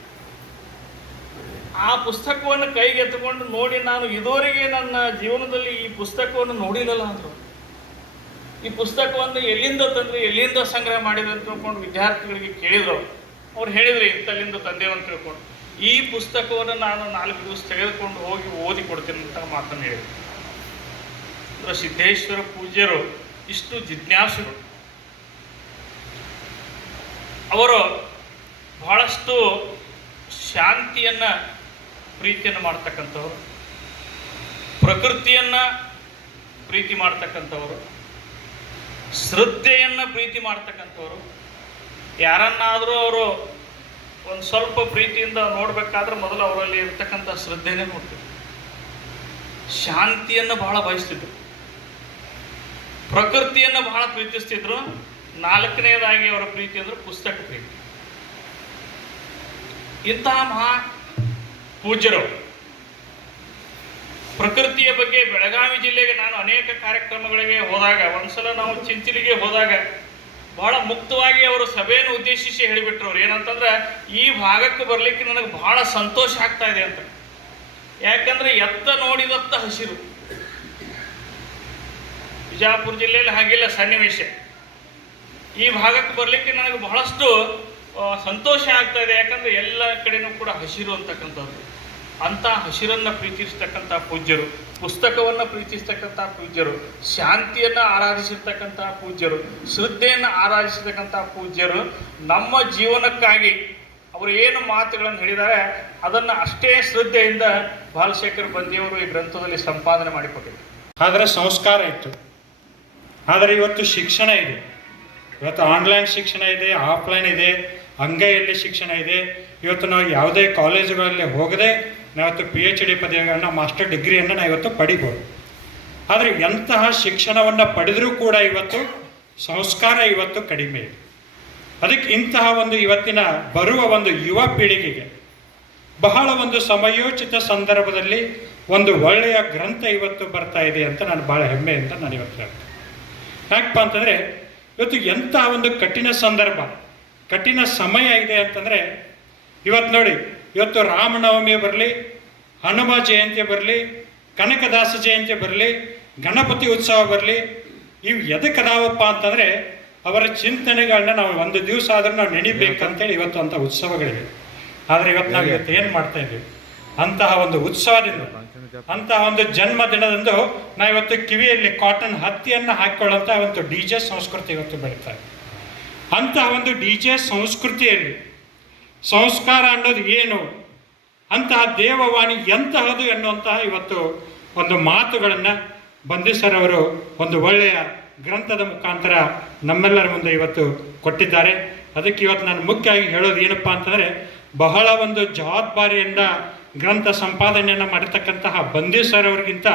ಆ ಪುಸ್ತಕವನ್ನು ಕೈಗೆ ಎತ್ತುಕೊಂಡು ನೋಡಿ, ನಾನು ಇದುವರೆಗೆ ನನ್ನ ಜೀವನದಲ್ಲಿ ಈ ಪುಸ್ತಕವನ್ನು ನೋಡಿರಲ್ಲ ಅಂದರು. ಈ ಪುಸ್ತಕವನ್ನು ಎಲ್ಲಿಂದ ತಂದರೆ, ಎಲ್ಲಿಂದ ಸಂಗ್ರಹ ಮಾಡಿದ್ರು ಅಂತ ತಿಳ್ಕೊಂಡು ವಿದ್ಯಾರ್ಥಿಗಳಿಗೆ ಕೇಳಿದ್ರು. ಅವ್ರು ಹೇಳಿದ್ರು, ಇಂಥಲ್ಲಿಂದ ತಂದೇವು ಅಂತ ತಿಳ್ಕೊಂಡು. ಈ ಪುಸ್ತಕವನ್ನು ನಾನು 4 ದಿವಸ ತೆಗೆದುಕೊಂಡು ಹೋಗಿ ಓದಿ ಕೊಡ್ತೀನಿ ಅಂತ ಮಾತನ್ನು ಹೇಳಿದರು. ಅಂದರೆ ಸಿದ್ದೇಶ್ವರ ಪೂಜ್ಯರು ಇಷ್ಟು ಜಿಜ್ಞಾಸುಗಳು. ಅವರು ಬಹಳಷ್ಟು ಶಾಂತಿಯನ್ನು ಪ್ರೀತಿಯನ್ನು ಮಾಡ್ತಕ್ಕಂಥವ್ರು, ಪ್ರಕೃತಿಯನ್ನು ಪ್ರೀತಿ ಮಾಡ್ತಕ್ಕಂಥವ್ರು, ಶ್ರದ್ಧೆಯನ್ನು ಪ್ರೀತಿ ಮಾಡ್ತಕ್ಕಂಥವ್ರು. ಯಾರನ್ನಾದರೂ ಅವರು ಒಂದು ಸ್ವಲ್ಪ ಪ್ರೀತಿಯಿಂದ ನೋಡಬೇಕಾದ್ರೆ ಮೊದಲು ಅವರಲ್ಲಿ ಇರ್ತಕ್ಕಂಥ ಶ್ರದ್ಧೆನೇ ನೋಡ್ತಿದ್ರು. ಶಾಂತಿಯನ್ನು ಬಹಳ ಬಯಸ್ತಿದ್ರು, ಪ್ರಕೃತಿಯನ್ನು ಬಹಳ ಪ್ರೀತಿಸ್ತಿದ್ರು. 4ನೇದಾಗಿ ಅವರ ಪ್ರೀತಿ ಅಂದರೆ ಪುಸ್ತಕ ಪ್ರೀತಿ. ಇಂತಹ ಮಹಾ ಪೂಜ್ಯರು ಪ್ರಕೃತಿಯ ಬಗ್ಗೆ ಬೆಳಗಾವಿ ಜಿಲ್ಲೆಗೆ ನಾನು ಅನೇಕ ಕಾರ್ಯಕ್ರಮಗಳಿಗೆ ಹೋದಾಗ, ಒಂದ್ಸಲ ನಾವು ಚಿಂಚಲಿಗೆ ಹೋದಾಗ ಬಹಳ ಮುಕ್ತವಾಗಿ ಅವರು ಸಭೆಯನ್ನು ಉದ್ದೇಶಿಸಿ ಹೇಳಿಬಿಟ್ರು. ಅವ್ರು ಏನಂತಂದ್ರೆ, ಈ ಭಾಗಕ್ಕೆ ಬರಲಿಕ್ಕೆ ನನಗೆ ಬಹಳ ಸಂತೋಷ ಆಗ್ತಾ ಇದೆ ಅಂತ. ಯಾಕಂದ್ರೆ ಎತ್ತ ನೋಡಿದತ್ತ ಹಸಿರು. ಬಿಜಾಪುರ ಜಿಲ್ಲೆಯಲ್ಲಿ ಹಾಗಿಲ್ಲ ಸನ್ನಿವೇಶ. ಈ ಭಾಗಕ್ಕೆ ಬರಲಿಕ್ಕೆ ನನಗೆ ಬಹಳಷ್ಟು ಸಂತೋಷ ಆಗ್ತಾ ಇದೆ. ಯಾಕಂದ್ರೆ ಎಲ್ಲ ಕಡೆನೂ ಕೂಡ ಹಸಿರು ಅಂತಕ್ಕಂಥದ್ದು. ಅಂಥ ಹಸಿರನ್ನು ಪ್ರೀತಿಸ್ತಕ್ಕಂಥ ಪೂಜ್ಯರು, ಪುಸ್ತಕವನ್ನು ಪ್ರೀತಿಸ್ತಕ್ಕಂಥ ಪೂಜ್ಯರು, ಶಾಂತಿಯನ್ನು ಆರಾಧಿಸಿರ್ತಕ್ಕಂಥ ಪೂಜ್ಯರು, ಶ್ರದ್ಧೆಯನ್ನು ಆರಾಧಿಸಿರ್ತಕ್ಕಂಥ ಪೂಜ್ಯರು ನಮ್ಮ ಜೀವನಕ್ಕಾಗಿ ಅವರು ಏನು ಮಾತುಗಳನ್ನು ಹೇಳಿದ್ದಾರೆ ಅದನ್ನು ಅಷ್ಟೇ ಶ್ರದ್ಧೆಯಿಂದ ಬಾಲಶೇಖರ್ ಬಂದಿಯವರು ಈ ಗ್ರಂಥದಲ್ಲಿ ಸಂಪಾದನೆ ಮಾಡಿಕೊಟ್ಟಿದ್ದಾರೆ. ಆದರೆ ಸಂಸ್ಕಾರ ಇತ್ತು. ಆದರೆ ಇವತ್ತು ಶಿಕ್ಷಣ ಇದೆ. ಇವತ್ತು ಆನ್ಲೈನ್ ಶಿಕ್ಷಣ ಇದೆ, ಆಫ್ಲೈನ್ ಇದೆ, ಅಂಗೈಯಲ್ಲಿ ಶಿಕ್ಷಣ ಇದೆ. ಇವತ್ತು ನಾವು ಯಾವುದೇ ಕಾಲೇಜುಗಳಲ್ಲಿ ಹೋಗದೆ ನಾವಿವತ್ತು PhD ಪದವಿಗಳನ್ನ, ಮಾಸ್ಟರ್ ಡಿಗ್ರಿಯನ್ನು ನಾವು ಇವತ್ತು ಪಡಿಬೋದು. ಆದರೆ ಎಂತಹ ಶಿಕ್ಷಣವನ್ನು ಪಡೆದರೂ ಕೂಡ ಇವತ್ತು ಸಂಸ್ಕಾರ ಇವತ್ತು ಕಡಿಮೆ ಇದೆ. ಅದಕ್ಕೆ ಇಂತಹ ಒಂದು ಇವತ್ತಿನ ಬರುವ ಒಂದು ಯುವ ಪೀಳಿಗೆಗೆ ಬಹಳ ಒಂದು ಸಮಯೋಚಿತ ಸಂದರ್ಭದಲ್ಲಿ ಒಂದು ಒಳ್ಳೆಯ ಗ್ರಂಥ ಇವತ್ತು ಬರ್ತಾ ಇದೆ ಅಂತ ನಾನು ಭಾಳ ಹೆಮ್ಮೆಯಿಂದ ನಾನು ಇವತ್ತು ಹೇಳ್ತೇನೆ. ಯಾಕಪ್ಪ ಅಂತಂದರೆ ಇವತ್ತು ಎಂಥ ಒಂದು ಕಠಿಣ ಸಂದರ್ಭ, ಕಠಿಣ ಸಮಯ ಇದೆ ಅಂತಂದರೆ ಇವತ್ತು ನೋಡಿ, ಇವತ್ತು ರಾಮನವಮಿ ಬರಲಿ, ಹನುಮ ಜಯಂತಿ ಬರಲಿ, ಕನಕದಾಸ ಜಯಂತಿ ಬರಲಿ, ಗಣಪತಿ ಉತ್ಸವ ಬರಲಿ, ಇವು ಎದಕ್ಕದಾವಪ್ಪ ಅಂತಂದರೆ ಅವರ ಚಿಂತನೆಗಳನ್ನ ನಾವು ಒಂದು ದಿವಸ ಆದರೂ ನಾವು ನೆನಿಬೇಕಂತೇಳಿ ಇವತ್ತು ಅಂಥ ಉತ್ಸವಗಳಿವೆ. ಆದರೆ ಇವತ್ತು ನಾವು ಇವತ್ತು ಏನು ಮಾಡ್ತಾ ಇದ್ದೀವಿ, ಅಂತಹ ಒಂದು ಉತ್ಸವದಿಂದ, ಅಂತಹ ಒಂದು ಜನ್ಮದಿನದಂದು ನಾವಿವತ್ತು ಕಿವಿಯಲ್ಲಿ ಕಾಟನ್ ಹತ್ತಿಯನ್ನು ಹಾಕಿಕೊಳ್ಳುವಂಥ ಒಂದು DJ ಸಂಸ್ಕೃತಿ ಇವತ್ತು ಬೆಳೀತಾ ಇದೆ. ಅಂತಹ ಒಂದು DJ ಸಂಸ್ಕೃತಿಯಲ್ಲಿ ಸಂಸ್ಕಾರ ಅನ್ನೋದು ಏನು, ಅಂತಹ ದೇವವಾಣಿ ಎಂತಹದು ಎನ್ನುವಂತಹ ಇವತ್ತು ಒಂದು ಮಾತುಗಳನ್ನು ಬಂದಿಸರವರು ಒಂದು ಒಳ್ಳೆಯ ಗ್ರಂಥದ ಮುಖಾಂತರ ನಮ್ಮೆಲ್ಲರ ಮುಂದೆ ಇವತ್ತು ಕೊಟ್ಟಿದ್ದಾರೆ. ಅದಕ್ಕೆ ಇವತ್ತು ನಾನು ಮುಖ್ಯವಾಗಿ ಹೇಳೋದು ಏನಪ್ಪ ಅಂತಂದರೆ, ಬಹಳ ಒಂದು ಜವಾಬ್ದಾರಿಯಿಂದ ಗ್ರಂಥ ಸಂಪಾದನೆಯನ್ನು ಮಾಡಿರ್ತಕ್ಕಂತಹ ಬಂದೀಸರವರಿಗಿಂತ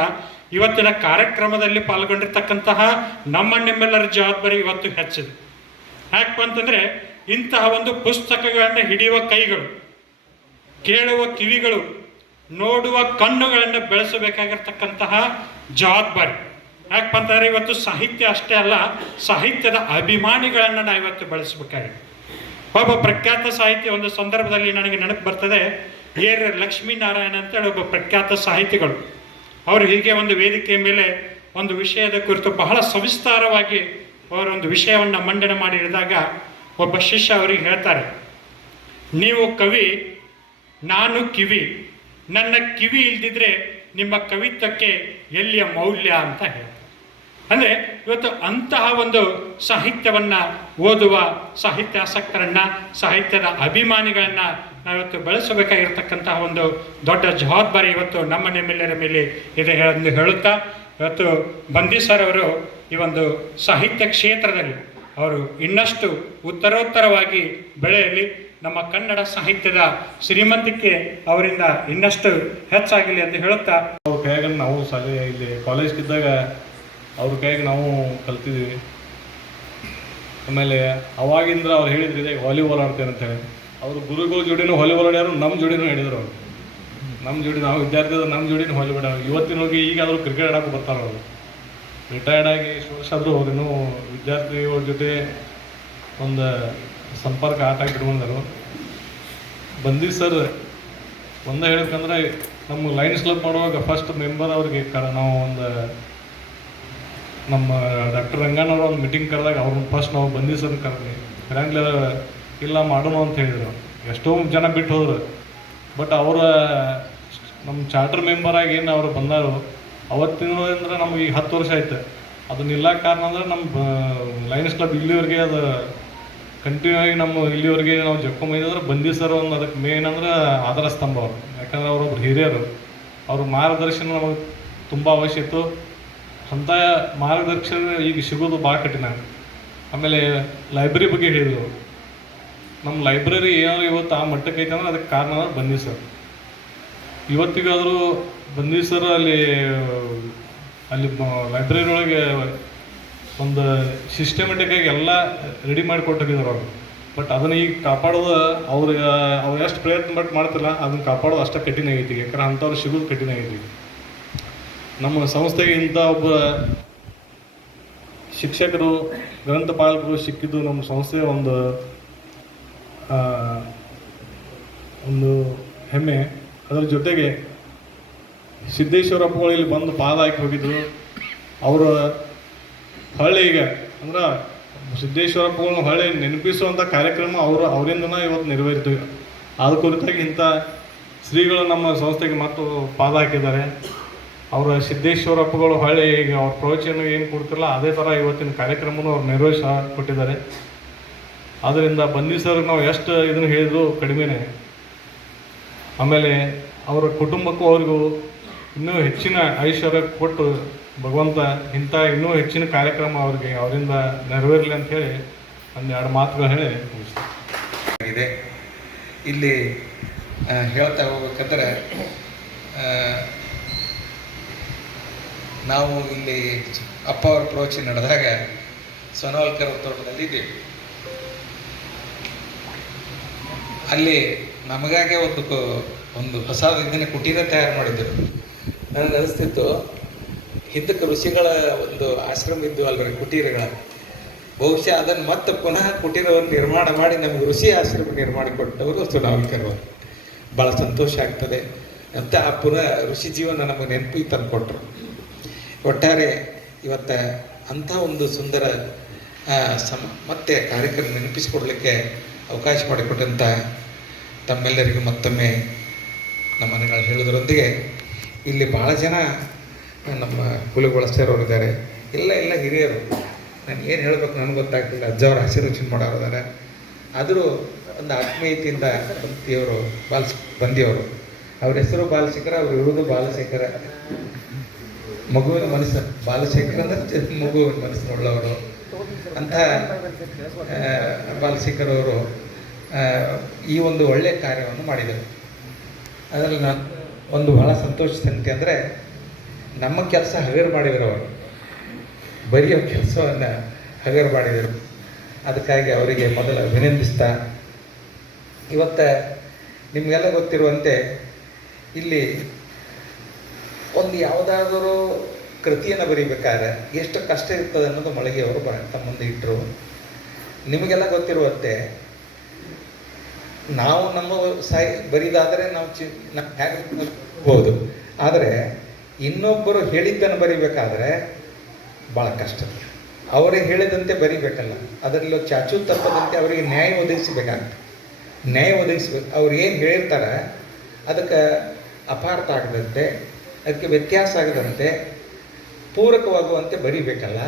ಇವತ್ತಿನ ಕಾರ್ಯಕ್ರಮದಲ್ಲಿ ಪಾಲ್ಗೊಂಡಿರ್ತಕ್ಕಂತಹ ನಿಮ್ಮೆಲ್ಲರ ಜವಾಬ್ದಾರಿ ಇವತ್ತು ಹೆಚ್ಚಿದೆ. ಯಾಕಪ್ಪ ಅಂತಂದರೆ, ಇಂತಹ ಒಂದು ಪುಸ್ತಕಗಳನ್ನು ಹಿಡಿಯುವ ಕೈಗಳು, ಕೇಳುವ ಕಿವಿಗಳು, ನೋಡುವ ಕಣ್ಣುಗಳನ್ನು ಬೆಳೆಸಬೇಕಾಗಿರ್ತಕ್ಕಂತಹ ಜವಾಬ್ದಾರಿ. ಯಾಕಪ್ಪ ಅಂತಂದರೆ ಇವತ್ತು ಸಾಹಿತ್ಯ ಅಷ್ಟೇ ಅಲ್ಲ, ಸಾಹಿತ್ಯದ ಅಭಿಮಾನಿಗಳನ್ನು ನಾವು ಇವತ್ತು ಬೆಳೆಸಬೇಕಾಗಿದೆ. ಒಬ್ಬ ಪ್ರಖ್ಯಾತ ಸಾಹಿತಿ ಒಂದು ಸಂದರ್ಭದಲ್ಲಿ ನನಗೆ ನೆನಪು ಬರ್ತದೆ, ಲಕ್ಷ್ಮೀನಾರಾಯಣ ಅಂತೇಳಿ ಒಬ್ಬ ಪ್ರಖ್ಯಾತ ಸಾಹಿತಿಗಳು. ಅವರು ಹೀಗೆ ಒಂದು ವೇದಿಕೆಯ ಮೇಲೆ ಒಂದು ವಿಷಯದ ಕುರಿತು ಬಹಳ ಸವಿಸ್ತಾರವಾಗಿ ಅವರೊಂದು ವಿಷಯವನ್ನು ಮಂಡನೆ ಮಾಡಿ ಹಿಡಿದಾಗ ಒಬ್ಬ ಶಿಷ್ಯ ಅವರಿಗೆ ಹೇಳ್ತಾರೆ, ನೀವು ಕವಿ, ನಾನು ಕಿವಿ, ನನ್ನ ಕಿವಿ ಇಲ್ದಿದ್ರೆ ನಿಮ್ಮ ಕವಿತ್ವಕ್ಕೆ ಎಲ್ಲಿಯ ಮೌಲ್ಯ ಅಂತ ಹೇಳ್ತಾರೆ. ಅಂದರೆ ಇವತ್ತು ಅಂತಹ ಒಂದು ಸಾಹಿತ್ಯವನ್ನು ಓದುವ ಸಾಹಿತ್ಯಾಸಕ್ತರನ್ನು, ಸಾಹಿತ್ಯದ ಅಭಿಮಾನಿಗಳನ್ನು ನಾವಿವತ್ತು ಬೆಳೆಸಬೇಕಾಗಿರ್ತಕ್ಕಂತಹ ಒಂದು ದೊಡ್ಡ ಜವಾಬ್ದಾರಿ ಇವತ್ತು ನಿಮ್ಮೆಲ್ಲರ ಮೇಲೆ ಇದೆ ಎಂದು ಹೇಳುತ್ತಾ, ಇವತ್ತು ಬಂದೀಸರವರು ಈ ಒಂದು ಸಾಹಿತ್ಯ ಕ್ಷೇತ್ರದಲ್ಲಿ ಅವರು ಇನ್ನಷ್ಟು ಉತ್ತರೋತ್ತರವಾಗಿ ಬೆಳೆಯಲಿ, ನಮ್ಮ ಕನ್ನಡ ಸಾಹಿತ್ಯದ ಶ್ರೀಮಂತಿಕೆ ಅವರಿಂದ ಇನ್ನಷ್ಟು ಹೆಚ್ಚಾಗಲಿ ಎಂದು ಹೇಳುತ್ತಾ, ಅವ್ರ ಕೈಯಾಗ ನಾವು ಇಲ್ಲಿ ಕಾಲೇಜ್ಗಿದ್ದಾಗ ಅವ್ರ ಕೈಯಾಗ ನಾವು ಕಲ್ತಿದ್ದೀವಿ. ಆಮೇಲೆ ಅವಾಗಿಂದ ಅವ್ರು ಹೇಳಿದ್ರಿ ವಾಲಿಬಾಲ್ ಆಡ್ತೇನೆ ಅಂತ ಹೇಳಿ, ಅವರು ಗುರುಗಳ ಜೋಡಿನೂ ವಾಲಿಬಾಲ್ ಆಡ್ಯಾರು, ನಮ್ಮ ಜೋಡಿನೂ ಹೇಳಿದ್ರು. ಅವರು ನಮ್ಮ ಜೋಡಿ, ನಾವು ವಿದ್ಯಾರ್ಥಿಗಳು ನಮ್ಮ ಜೋಡಿನೂ ವಾಲಿಬಾಲ್ ಆಡೋರು. ಇವತ್ತಿನೋಗಿ ಈಗಾದರೂ ಕ್ರಿಕೆಟ್ ಆಡೋಕೆ ಬರ್ತಾರೆ. ಅವರು ರಿಟೈರ್ಡ್ ಆಗಿ ಎಷ್ಟು ವರ್ಷ ಆದರೂ ಅವ್ರಿನ್ನೂ ವಿದ್ಯಾರ್ಥಿಗಳ ಜೊತೆ ಒಂದು ಸಂಪರ್ಕ ಆಟ ಇಟ್ಕೊಂಡರು. ಬಂದೀಸರ್ ಒಂದೇ ಹೇಳ್ಬೇಕಂದ್ರೆ, ನಮ್ಮ ಲಯನ್ಸ್ ಕ್ಲಬ್ ಮಾಡುವಾಗ ಫಸ್ಟ್ ಮೆಂಬರ್ ಅವ್ರಿಗೆ ನಾವು ಒಂದು ನಮ್ಮ ಡಾಕ್ಟರ್ ರಂಗಣ್ಣವ್ರು ಒಂದು ಮೀಟಿಂಗ್ ಕರೆದಾಗ ಅವ್ರನ್ನ ಫಸ್ಟ್ ನಾವು ಬಂದೀಸರ್ನ ಕರೆದ್ವಿ. ಕರೆಂಗ್ಲ ಇಲ್ಲ ಮಾಡೋಣ ಅಂತ ಹೇಳಿದರು. ಎಷ್ಟೋ ಜನ ಬಿಟ್ಟು ಹೋದರು. ಬಟ್ ಅವರ ನಮ್ಮ ಚಾರ್ಟರ್ ಮೆಂಬರಾಗಿ ಏನು ಅವರು ಬಂದರು, ಅವತ್ತಿನಂದ್ರೆ ನಮ್ಗೆ ಈಗ 10 ವರ್ಷ ಆಯ್ತು. ಅದು ನಿಲ್ಲಕ್ಕೆ ಕಾರಣ ಅಂದರೆ ನಮ್ಮ ಲಯನ್ಸ್ ಕ್ಲಬ್ ಇಲ್ಲಿವರೆಗೆ ಅದು ಕಂಟಿನ್ಯೂ ಆಗಿ ನಮ್ಮ ಇಲ್ಲಿವರೆಗೆ ನಾವು ಜಕ್ಕೊಂಬೈದಂದ್ರೆ ಬಂದೀಸರು ಒಂದು ಅದಕ್ಕೆ ಮೇನ್ ಅಂದ್ರೆ ಆಧಾರ ಸ್ತಂಭ ಅವರು. ಯಾಕಂದ್ರೆ ಅವರೊಬ್ರು ಹಿರಿಯರು, ಅವ್ರ ಮಾರ್ಗದರ್ಶನ ನಮಗೆ ತುಂಬ ಅವಶ್ಯ ಇತ್ತು. ಅಂಥ ಮಾರ್ಗದರ್ಶನ ಈಗ ಸಿಗೋದು ಭಾಳ ಕಠಿಣ. ಆಮೇಲೆ ಲೈಬ್ರರಿ ಬಗ್ಗೆ ಹೇಳಿದರು. ನಮ್ಮ ಲೈಬ್ರರಿ ಏನಾದ್ರು ಇವತ್ತು ಆ ಮಟ್ಟಕ್ಕೆ ಐತೆ ಅಂದ್ರೆ ಅದಕ್ಕೆ ಕಾರಣ ಬಂದೀಸರ್. ಇವತ್ತಿಗಾದರೂ ಬಂದೀಸರ್ ಅಲ್ಲಿ ಲೈಬ್ರರಿ ಒಳಗೆ ಒಂದು ಸಿಸ್ಟಮೆಟಿಕ್ಕಾಗಿ ಎಲ್ಲ ರೆಡಿ ಮಾಡಿ ಕೊಟ್ಟಿದ್ದಾರೆ ಅವರು. ಬಟ್ ಅದನ್ನು ಈಗ ಕಾಪಾಡೋದು ಅವ್ರು ಎಷ್ಟು ಪ್ರಯತ್ನ ಬಟ್ ಮಾಡ್ತಿಲ್ಲ, ಅದನ್ನು ಕಾಪಾಡೋದು ಅಷ್ಟೇ ಕಠಿಣ ಆಗೈತಿ. ಯಾಕಂದ್ರೆ ಅಂಥವ್ರು ಸಿಗೋದು ಕಠಿಣ ಆಗೈತಿ. ನಮ್ಮ ಸಂಸ್ಥೆಗೆ ಇಂಥ ಒಬ್ಬ ಶಿಕ್ಷಕರು, ಗ್ರಂಥಪಾಲಕರು ಸಿಕ್ಕಿದ್ದು ನಮ್ಮ ಸಂಸ್ಥೆಯ ಒಂದು ಹೆಮ್ಮೆ. ಅದರ ಜೊತೆಗೆ ಸಿದ್ದೇಶ್ವರಪ್ಪಗಳು ಇಲ್ಲಿ ಬಂದು ಪಾದ ಹಾಕಿ ಹೋಗಿದ್ರು. ಅವರು ಹೊಳ್ಳಿ ಈಗ ಅಂದ್ರೆ ಸಿದ್ದೇಶ್ವರಪ್ಪಗಳನ್ನ ಹೊಳ್ಳಿ ನೆನಪಿಸುವಂಥ ಕಾರ್ಯಕ್ರಮ ಅವರಿಂದನೇ ಇವತ್ತು ನೆರವೇರಿತು. ಅದ ಕುರಿತಾಗಿ ಇಂಥ ಶ್ರೀಗಳು ನಮ್ಮ ಸಂಸ್ಥೆಗೆ ಮತ್ತು ಪಾದ ಹಾಕಿದ್ದಾರೆ. ಅವರ ಸಿದ್ದೇಶ್ವರಪ್ಪಗಳು ಹೊಳ್ಳಿ ಈಗ ಅವ್ರ ಪ್ರವಚನ ಏನು ಕೊಡ್ತಿರಲ್ಲ ಅದೇ ಥರ ಇವತ್ತಿನ ಕಾರ್ಯಕ್ರಮನೂ ಅವ್ರು ನೆರವೇರಿಸ ಕೊಟ್ಟಿದ್ದಾರೆ. ಆದ್ದರಿಂದ ಬಂದೀಸರಿಗೆ ನಾವು ಎಷ್ಟು ಇದನ್ನು ಹೇಳಿದ್ರು ಕಡಿಮೆನೇ. ಆಮೇಲೆ ಅವರ ಕುಟುಂಬಕ್ಕೂ ಅವ್ರಿಗೂ ಇನ್ನೂ ಹೆಚ್ಚಿನ ಐಶ್ವರ್ಯ ಕೊಟ್ಟು ಭಗವಂತ ಇಂಥ ಇನ್ನೂ ಹೆಚ್ಚಿನ ಕಾರ್ಯಕ್ರಮ ಅವರಿಂದ ನೆರವೇರಲಿ ಅಂತ ಹೇಳಿ ಒಂದೆರಡು ಮಾತುಗಳು ಹೇಳಿ ಆಗಿದೆ. ಇಲ್ಲಿ ಹೇಳ್ತಾ ಹೋಗ್ಬೇಕಾದ್ರೆ ನಾವು ಇಲ್ಲಿ ಅಪ್ಪ ಅವ್ರ ಪ್ರವಚನ ನಡೆದಾಗ ಸೋನವಲ್ಕರ್ ತೋಟದಲ್ಲಿ ಇದ್ದೀವಿ. ಅಲ್ಲಿ ನಮಗಾಗೆ ಒಂದು ಒಂದು ಹೊಸ ಇದನ್ನ ಕುಟೀರ ತಯಾರು ಮಾಡಿದ್ದರು. ನನಗೆ ಅನಿಸ್ತಿತ್ತು, ಹಿಂದಕ್ಕೆ ಋಷಿಗಳ ಒಂದು ಆಶ್ರಮ ಇದ್ದು ಅಲ್ವರಿ ಕುಟೀರಗಳ, ಬಹುಶಃ ಅದನ್ನು ಮತ್ತೆ ಪುನಃ ಕುಟೀರವನ್ನು ನಿರ್ಮಾಣ ಮಾಡಿ ನಮಗೆ ಋಷಿ ಆಶ್ರಮ ನಿರ್ಮಾಣ ಕೊಟ್ಟವರು ಸುನಾವಲ್ಕರ್. ಭಾಳ ಸಂತೋಷ ಆಗ್ತದೆ ಅಂತ ಆ ಪುನಃ ಋಷಿ ಜೀವನ ನಮಗೆ ನೆನಪಿಗೆ ತಂದು ಕೊಟ್ಟರು. ಒಟ್ಟಾರೆ ಇವತ್ತು ಅಂಥ ಒಂದು ಸುಂದರ ಮತ್ತೆ ಕಾರ್ಯಕ್ರಮ ನೆನಪಿಸಿಕೊಡ್ಲಿಕ್ಕೆ ಅವಕಾಶ ಮಾಡಿಕೊಟ್ಟಂಥ ತಮ್ಮೆಲ್ಲರಿಗೂ ಮತ್ತೊಮ್ಮೆ ನಮ್ಮನೆಗಳು ಹೇಳೋದರೊಂದಿಗೆ ಇಲ್ಲಿ ಭಾಳ ಜನ ನಮ್ಮ ಕುಲಗೊಳಿಸ್ತಾರವ್ರು ಇದ್ದಾರೆ, ಎಲ್ಲ ಹಿರಿಯರು. ನಾನು ಏನು ಹೇಳಬೇಕು ನನಗೆ ಗೊತ್ತಾಗ್ತಿಲ್ಲ. ಅಜ್ಜವ್ರ ಆಶೀರ್ವಚನೆ ಮಾಡೋರಿದ್ದಾರೆ. ಆದರೂ ಒಂದು ಆತ್ಮೀಯತೆಯಿಂದ ಬಂತಿಯವರು ಬಂದಿಯವರು. ಅವ್ರ ಹೆಸರು ಬಾಲಶೇಖರ, ಅವ್ರು ಇರುವುದು ಬಾಲಶೇಖರ. ಮಗುವಿನ ಮನಸ್ಸು ಬಾಲಶೇಖರ ಅಂದರೆ ಮಗುವಿನ ಮನಸ್ಸಿನುಳ್ಳವರು ಅಂತ ಬಾಲಶೇಖರ್ ಅವರು ಈ ಒಂದು ಒಳ್ಳೆಯ ಕಾರ್ಯವನ್ನು ಮಾಡಿದರು. ಅದರಲ್ಲಿ ನಾನು ಒಂದು ಬಹಳ ಸಂತೋಷ ಸಂಗತಿ ಅಂದರೆ ನಮ್ಮ ಕೆಲಸ ಹಗರು ಮಾಡಿದರು. ಅವರು ಬರೆಯೋ ಕೆಲಸವನ್ನು ಹಗರು ಮಾಡಿದರು. ಅದಕ್ಕಾಗಿ ಅವರಿಗೆ ಮೊದಲು ಅಭಿನಂದಿಸ್ತಾ, ಇವತ್ತು ನಿಮಗೆಲ್ಲ ಗೊತ್ತಿರುವಂತೆ ಇಲ್ಲಿ ಒಂದು ಯಾವುದಾದರೂ ಕೃತಿಯನ್ನು ಬರೀಬೇಕಾದ್ರೆ ಎಷ್ಟು ಕಷ್ಟ ಇರ್ತದೆ ಅನ್ನೋದು ಮೊಳಗೆಯವರು ತಮ್ಮ ಮುಂದೆ ಇಟ್ಟರು. ನಿಮಗೆಲ್ಲ ಗೊತ್ತಿರುವಂತೆ ನಾವು ನಮ್ಮ ಬರೀದಾದರೆ ನಾವು ಹೇಗಬಹುದು, ಆದರೆ ಇನ್ನೊಬ್ಬರು ಹೇಳಿದ್ದನ್ನು ಬರೀಬೇಕಾದ್ರೆ ಭಾಳ ಕಷ್ಟ. ಅವರೇ ಹೇಳಿದಂತೆ ಬರೀಬೇಕಲ್ಲ, ಅದರಲ್ಲಿ ಚಾಚು ತಪ್ಪದಂತೆ ಅವರಿಗೆ ನ್ಯಾಯ ಒದಗಿಸಬೇಕಾಗ್ತದೆ. ನ್ಯಾಯ ಒದಗಿಸ್ಬೇಕು. ಅವ್ರು ಏನು ಹೇಳಿರ್ತಾರೆ ಅದಕ್ಕೆ ಅಪಾರ್ಥ ಆಗದಂತೆ, ಅದಕ್ಕೆ ವ್ಯತ್ಯಾಸ ಆಗದಂತೆ ಪೂರಕವಾಗುವಂತೆ ಬರೀಬೇಕಲ್ಲ,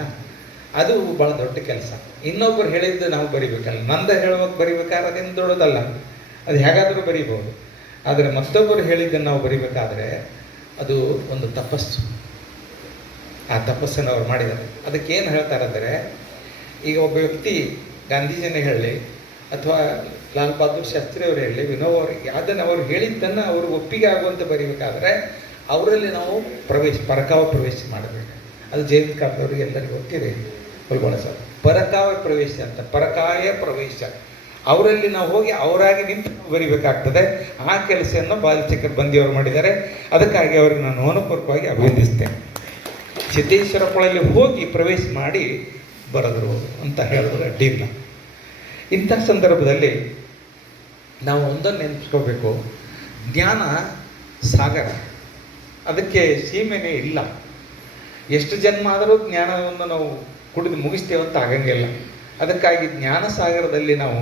ಅದು ಭಾಳ ದೊಡ್ಡ ಕೆಲಸ. ಇನ್ನೊಬ್ಬರು ಹೇಳಿದ್ದು ನಾವು ಬರೀಬೇಕಲ್ಲ. ನಂದು ಹೇಳುವಾಗ ಬರೀಬೇಕಾದ್ರೆ ಅದೇನು ದೊಡ್ಡದಲ್ಲ, ಅದು ಹೇಗಾದರೂ ಬರೀಬೋದು. ಆದರೆ ಮತ್ತೊಬ್ಬರು ಹೇಳಿದ್ದನ್ನು ನಾವು ಬರೀಬೇಕಾದ್ರೆ ಅದು ಒಂದು ತಪಸ್ಸು. ಆ ತಪಸ್ಸನ್ನು ಅವ್ರು ಮಾಡಿದ್ದಾರೆ. ಅದಕ್ಕೇನು ಹೇಳ್ತಾರೆ ಅಂದರೆ, ಈಗ ಒಬ್ಬ ವ್ಯಕ್ತಿ ಗಾಂಧೀಜಿನೇ ಹೇಳಲಿ ಅಥವಾ ಲಾಲ್ ಬಹದ್ದೂರ್ ಶಾಸ್ತ್ರಿ ಅವರು ಹೇಳಲಿ, ವಿನೋಬ್ ಅವರು ಯಾವುದನ್ನು ಅವ್ರು ಹೇಳಿದ್ದನ್ನು ಅವರು ಒಪ್ಪಿಗೆ ಆಗುವಂತೆ ಬರೀಬೇಕಾದ್ರೆ ಅವರಲ್ಲಿ ನಾವು ಪರಕಾವ ಪ್ರವೇಶ ಮಾಡಬೇಕು. ಅದು ಜಯಂತ್ ಕಾಲದವ್ರಿಗೆ ಎಲ್ಲರಿಗೂ ಗೊತ್ತಿದೆ. ಸರ್ ಪರಕಾವ ಪ್ರವೇಶ ಅಂತ, ಪರಕಾಯ ಪ್ರವೇಶ, ಅವರಲ್ಲಿ ನಾವು ಹೋಗಿ ಅವರಾಗಿ ನಿಂತು ಬರೀಬೇಕಾಗ್ತದೆ. ಆ ಕೆಲಸವನ್ನು ಬಾಲಶೇಖರ್ ಬಂದಿಯವರು ಮಾಡಿದ್ದಾರೆ. ಅದಕ್ಕಾಗಿ ಅವರಿಗೆ ನಾನು ಮನಪೂರ್ವಕವಾಗಿ ಅಭಿನಂದಿಸ್ತೇನೆ. ಸಿದ್ದೇಶ್ವರಪ್ಪಳಲ್ಲಿ ಹೋಗಿ ಪ್ರವೇಶ ಮಾಡಿ ಬರೆದರು ಅಂತ ಹೇಳಿದ್ರೆ ಅಡ್ಡಿಲ್ಲ. ಇಂಥ ಸಂದರ್ಭದಲ್ಲಿ ನಾವು ಒಂದನ್ನು ನೆನಪಿಸ್ಕೋಬೇಕು, ಜ್ಞಾನ ಸಾಗರ, ಅದಕ್ಕೆ ಸೀಮೆನೇ ಇಲ್ಲ. ಎಷ್ಟು ಜನ್ಮ ಆದರೂ ಜ್ಞಾನವನ್ನು ನಾವು ಕುಡಿದು ಮುಗಿಸ್ತೇವಂತ ಆಗಂಗಿಲ್ಲ. ಅದಕ್ಕಾಗಿ ಜ್ಞಾನ ಸಾಗರದಲ್ಲಿ ನಾವು